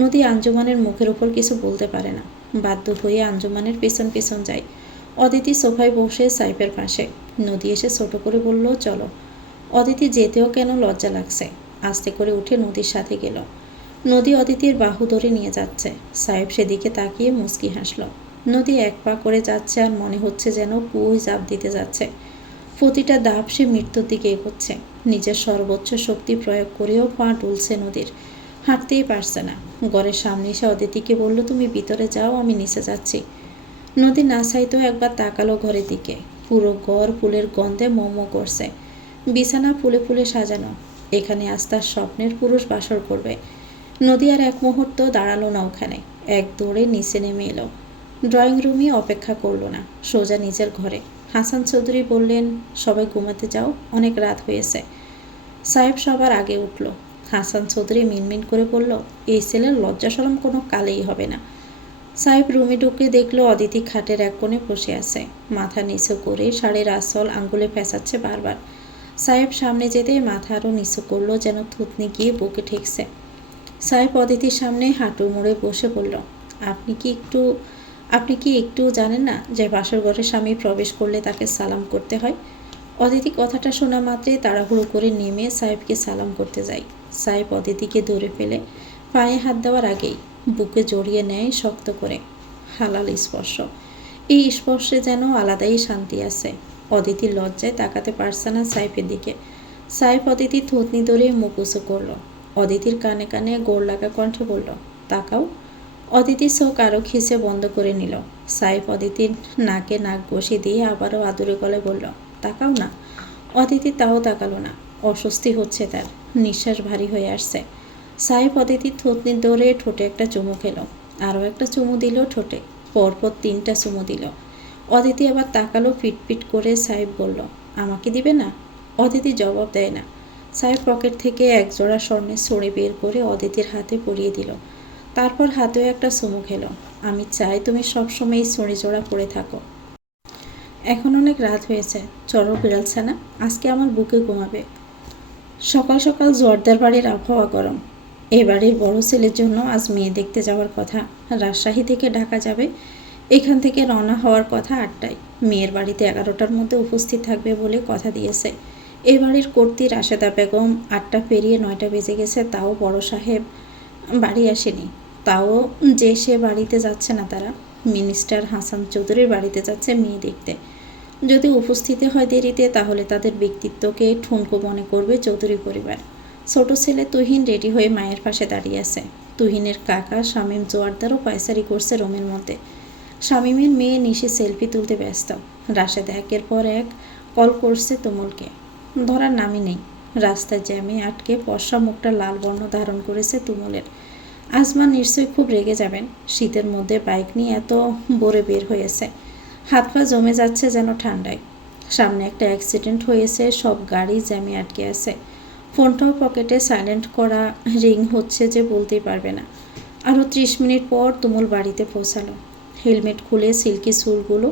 নদী আঞ্জুমানের মুখের উপর কিছু বলতে পারে না। বাধ্য হয়ে আঞ্জুমানের পেছন পেছন যায়। অদিতি সোফায় বসে সাইফের পাশে। নদী এসে ছোট করে বলল, চলো। অদিতি যেতেও কেন লজ্জা লাগছে। আস্তে করে উঠে নদীর সাথে গেল। নদী অদিতির বাহু ধরে নিয়ে যাচ্ছে। সাহেব সেদিকে তাকিয়ে মুচকি হাসল। নদী এক পা করে যাচ্ছে আর মনে হচ্ছে যেন কুয়োয় ঝাঁপ দিতে যাচ্ছে। প্রতিটা ধাপ সে মৃত্যুর দিকে এগোচ্ছে। নিজের সর্বোচ্চ শক্তি প্রয়োগ করেও পা টুলছে নদীর, হাঁটতেই পারছে না। ঘরের সামনে এসে অদিতিকে বলল, তুমি ভিতরে যাও, আমি নিচে যাচ্ছি। নদী না চাইতেও একবার তাকালো ঘরের দিকে। পুরো ঘর ফুলের গন্ধে মোমো করছে। বিছানা ফুলে ফুলে সাজানো। এখানে আজ তার স্বপ্নের পুরুষ বাসর করবে। নদী আর এক মুহূর্ত দাঁড়ালো না ওখানে, এক দৌড়ে নিচে নেমে এলো। ড্রয়িং রুমে অপেক্ষা করলো না, সোজা নিজের ঘরে। হাসান চৌধুরী বললেন, সবাই ঘুমাতে যাও, অনেক রাত হয়েছে। সাহেব সবার আগে উঠল। হাসান চৌধুরী মিনমিন করে বলল, এই ছেলের লজ্জা শরম কোনো কালেই হবে না। সাহেব রুমে ঢুকে দেখলো অদিতি খাটের এক কোণে বসে আছে, মাথা নিচু করে শাড়ির আঁচল আঙ্গুলে ফেঁসাচ্ছে বারবার। সাহেব সামনে যেতে মাথা আরও নিচু করলো, যেন থুতনি গিয়ে বুকে ঠেকছে। সাহেব অদিতির সামনে হাঁটু মুড়ে বসে বলল, আপনি কি একটু জানেন না যে বাসর ঘরে স্বামী প্রবেশ করলে তাকে সালাম করতে হয়? অদিতি কথাটা শোনা মাত্রই তাড়াহুড়ো করে নেমে সাহেবকে সালাম করতে যায়। সাহেব অদিতিকে ধরে ফেলে পায়ে হাত দেওয়ার আগেই বুকে জড়িয়ে নেয় শক্ত করে। হালাল স্পর্শ। এই স্পর্শে যেন আলাদাই শান্তি আছে। অদিতি লজ্জায় তাকাতে পারছে না সাহেবের দিকে। সাহেব অদিতির থুতনি ধরে মুখ উঁচু করল। অদিতির কানে কানে গোড় লাগা কণ্ঠে বলল, তাকাও। অদিতির চোখ আরও খিসে বন্ধ করে নিল। সাহেব অদিতির নাকে নাক বসিয়ে দিয়ে আবারও আদুরে গলায় বলল, তাকাও না। অদিতি তাও তাকালো না। অস্বস্তি হচ্ছে তার, নিঃশ্বাস ভারী হয়ে আসছে। সাহেব অদিতির থুতনি ধরে ঠোঁটে একটা চুমু খেলো, আরও একটা চুমু দিল ঠোঁটে, পরপর 3টা চুমু দিল। অদিতি আবার তাকালো ফিটফিট করে। সাহেব বলল, আমাকে দিবে না? অদিতি জবাব দেয় না। সাহেব পকেট থেকে এক জোড়া স্বর্ণের ছড়ি বের করে অদিতির হাতে পরিয়ে দিল। তারপর হাতেও একটা চুমু খেলো। আমি চাই তুমি সবসময় এই ছড়ি জোড়া পরে থাকো। এখন অনেক রাত হয়েছে, চলো বিড়ালছে না, আজকে আমার বুকে ঘুমাবে। সকাল সকাল জোয়ারদার বাড়ির আবহাওয়া গরম। এ বাড়ির বড় ছেলের জন্য আজ মেয়ে দেখতে যাওয়ার কথা। রাজশাহী থেকে ঢাকা যাবে। এখান থেকে রওনা হওয়ার কথা 8টায়। মেয়ের বাড়িতে 11টার মধ্যে উপস্থিত থাকবে বলে কথা দিয়েছে। এ বাড়ির কর্ত্রী রাশেদা বেগম 8টা পেরিয়ে 9টা বেজে গেছে, তাও বড় সাহেব বাড়ি আসেনি। তাও যে সে বাড়িতে যাচ্ছে না তারা। মিনিস্টার হাসান চৌধুরীর বাড়িতে যাচ্ছে মেয়ে দেখতে। যদি উপস্থিতি হয় দেরিতে, তাহলে তাদের ব্যক্তিত্বকে ঠুনকো মনে করবে চৌধুরী পরিবার। ছোট ছেলে তুহিন রেডি হয়ে মায়ের পাশে দাঁড়িয়ে আছে। তুহিনের কাকা শামীম জোয়ারদারও পায়চারি করছে রুমের মধ্যে। শামীমের মেয়ে নিশি সেলফি তুলতে ব্যস্ত। রাশেদ একের পর এক কল করছে তুমুলকে, ধরার নামই নেই। রাস্তায় জ্যামে আটকে ফর্সা মুখটা লাল বর্ণ ধারণ করেছে তুমুলের। আজমা নিশ্চয়ই খুব রেগে যাবেন। শীতের মধ্যে বাইক নিয়ে এত ভোরে বের হয়েছে, হাত পা জমে যাচ্ছে যেন ঠান্ডায়। সামনে একটা অ্যাক্সিডেন্ট হয়েছে, সব গাড়ি জ্যামে আটকে আছে। ফোনটাও পকেটে সাইলেন্ট করা, রিং হচ্ছে যে বলতেই পারবে না। আরও 30 মিনিট পর তুমুল বাড়িতে পৌঁছালো। হেলমেট খুলে সিল্কি চুলগুলো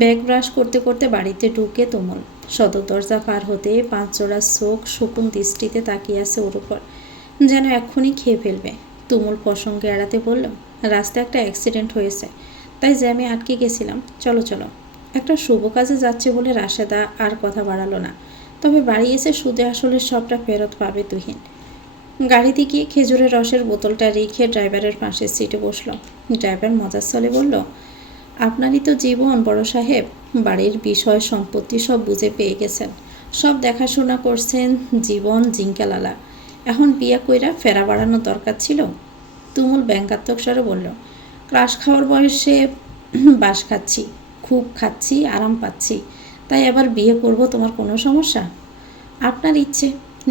ব্যাগ ব্রাশ করতে করতে বাড়িতে ঢুকে তুমুল। সদর দরজা পার হতে 5 জোড়া চোখ শকুন দৃষ্টিতে তাকিয়ে আছে ওর উপর, যেন এক্ষুনি খেয়ে ফেলবে। তুমুল প্রসঙ্গে এড়াতে বলল, রাস্তায় একটা অ্যাক্সিডেন্ট হয়েছে, তাই জ্যামে আটকে গেছিলাম, চলো চলো। একটা শুভ কাজে যাচ্ছে বলে রাশেদা আর কথা বাড়ালো না। তবে বাড়ি এসে সুদে আসলে সবটা ফেরত পাবে তুহিন। গাড়িতে গিয়ে খেজুরের রসের বোতলটা রেখে ড্রাইভারের পাশের সিটে বসল। ড্রাইভার মজার ছলে বলল, আপনারই তো জীবন বড় সাহেব, বাড়ির বিষয় সম্পত্তি সব বুঝে পেয়ে গেছেন, সব দেখাশোনা করছেন, জীবন জিঙ্কালালা। এখন বিয়া কইরা ফেরা বাড়ানোর দরকার ছিল। তুমুল ব্যঙ্গাত্মক স্বরে বলল, ক্রাশ খাওয়ার বয়সে বাস খাচ্ছি, খুব খাচ্ছি, আরাম পাচ্ছি, তাই আবার বিয়ে করব তোমার কোনো সমস্যা? আপনার ইচ্ছে।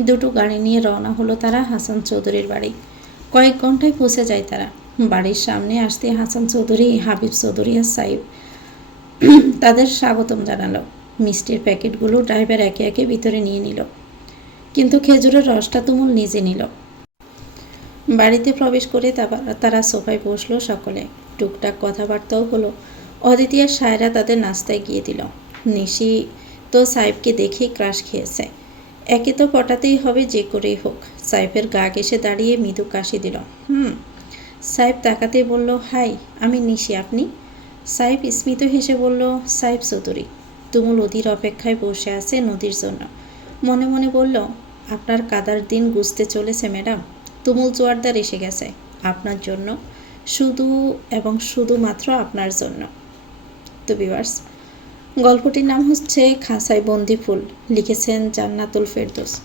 দুটো গাড়ি নিয়ে রওনা হলো তারা হাসান চৌধুরীর বাড়ি। কয়েক ঘন্টায় পৌঁছে যায় তারা। বাড়ির সামনে আসতে হাসান চৌধুরী, হাবিব চৌধুরী আর সাহেব তাদের স্বাগতম জানালো। মিষ্টির প্যাকেটগুলো ড্রাইভার একে একে ভিতরে নিয়ে নিল, কিন্তু খেজুরের রসটা তুমুল নিজে নিল। বাড়িতে প্রবেশ করে তারা সোফায় বসলো সকলে। টুকটাক কথাবার্তাও হলো। অদিতি আর সায়রা তাদের নাস্তায় গিয়ে দিল। নিশি তো সাহেবকে দেখেই ক্রাশ খেয়েছে। একে তো পটাতেই হবে যে করেই হোক। সাহেবের গা ঘেঁষে দাঁড়িয়ে মৃদু কাশি দিল। সাহেব তাকাতেই বলল, হাই, আমি নিশি, আপনি? সাহেব স্মিত হেসে বলল, সাহেব চৌধুরী। তুমুল অধীর অপেক্ষায় বসে আছে নদীর জন্য। মনে মনে বলল, আপনার কাদার দিন গুছতে চলেছে ম্যাডাম। তুমুল জোয়ারদার এসে গেছে আপনার জন্য। শুধু এবং শুধুমাত্র আপনার জন্য। তো ভিউয়ার্স, গল্পটির নাম হচ্ছে খাঁচায় বন্দি ফুল, লিখেছেন জান্নাতুল ফেরদৌস।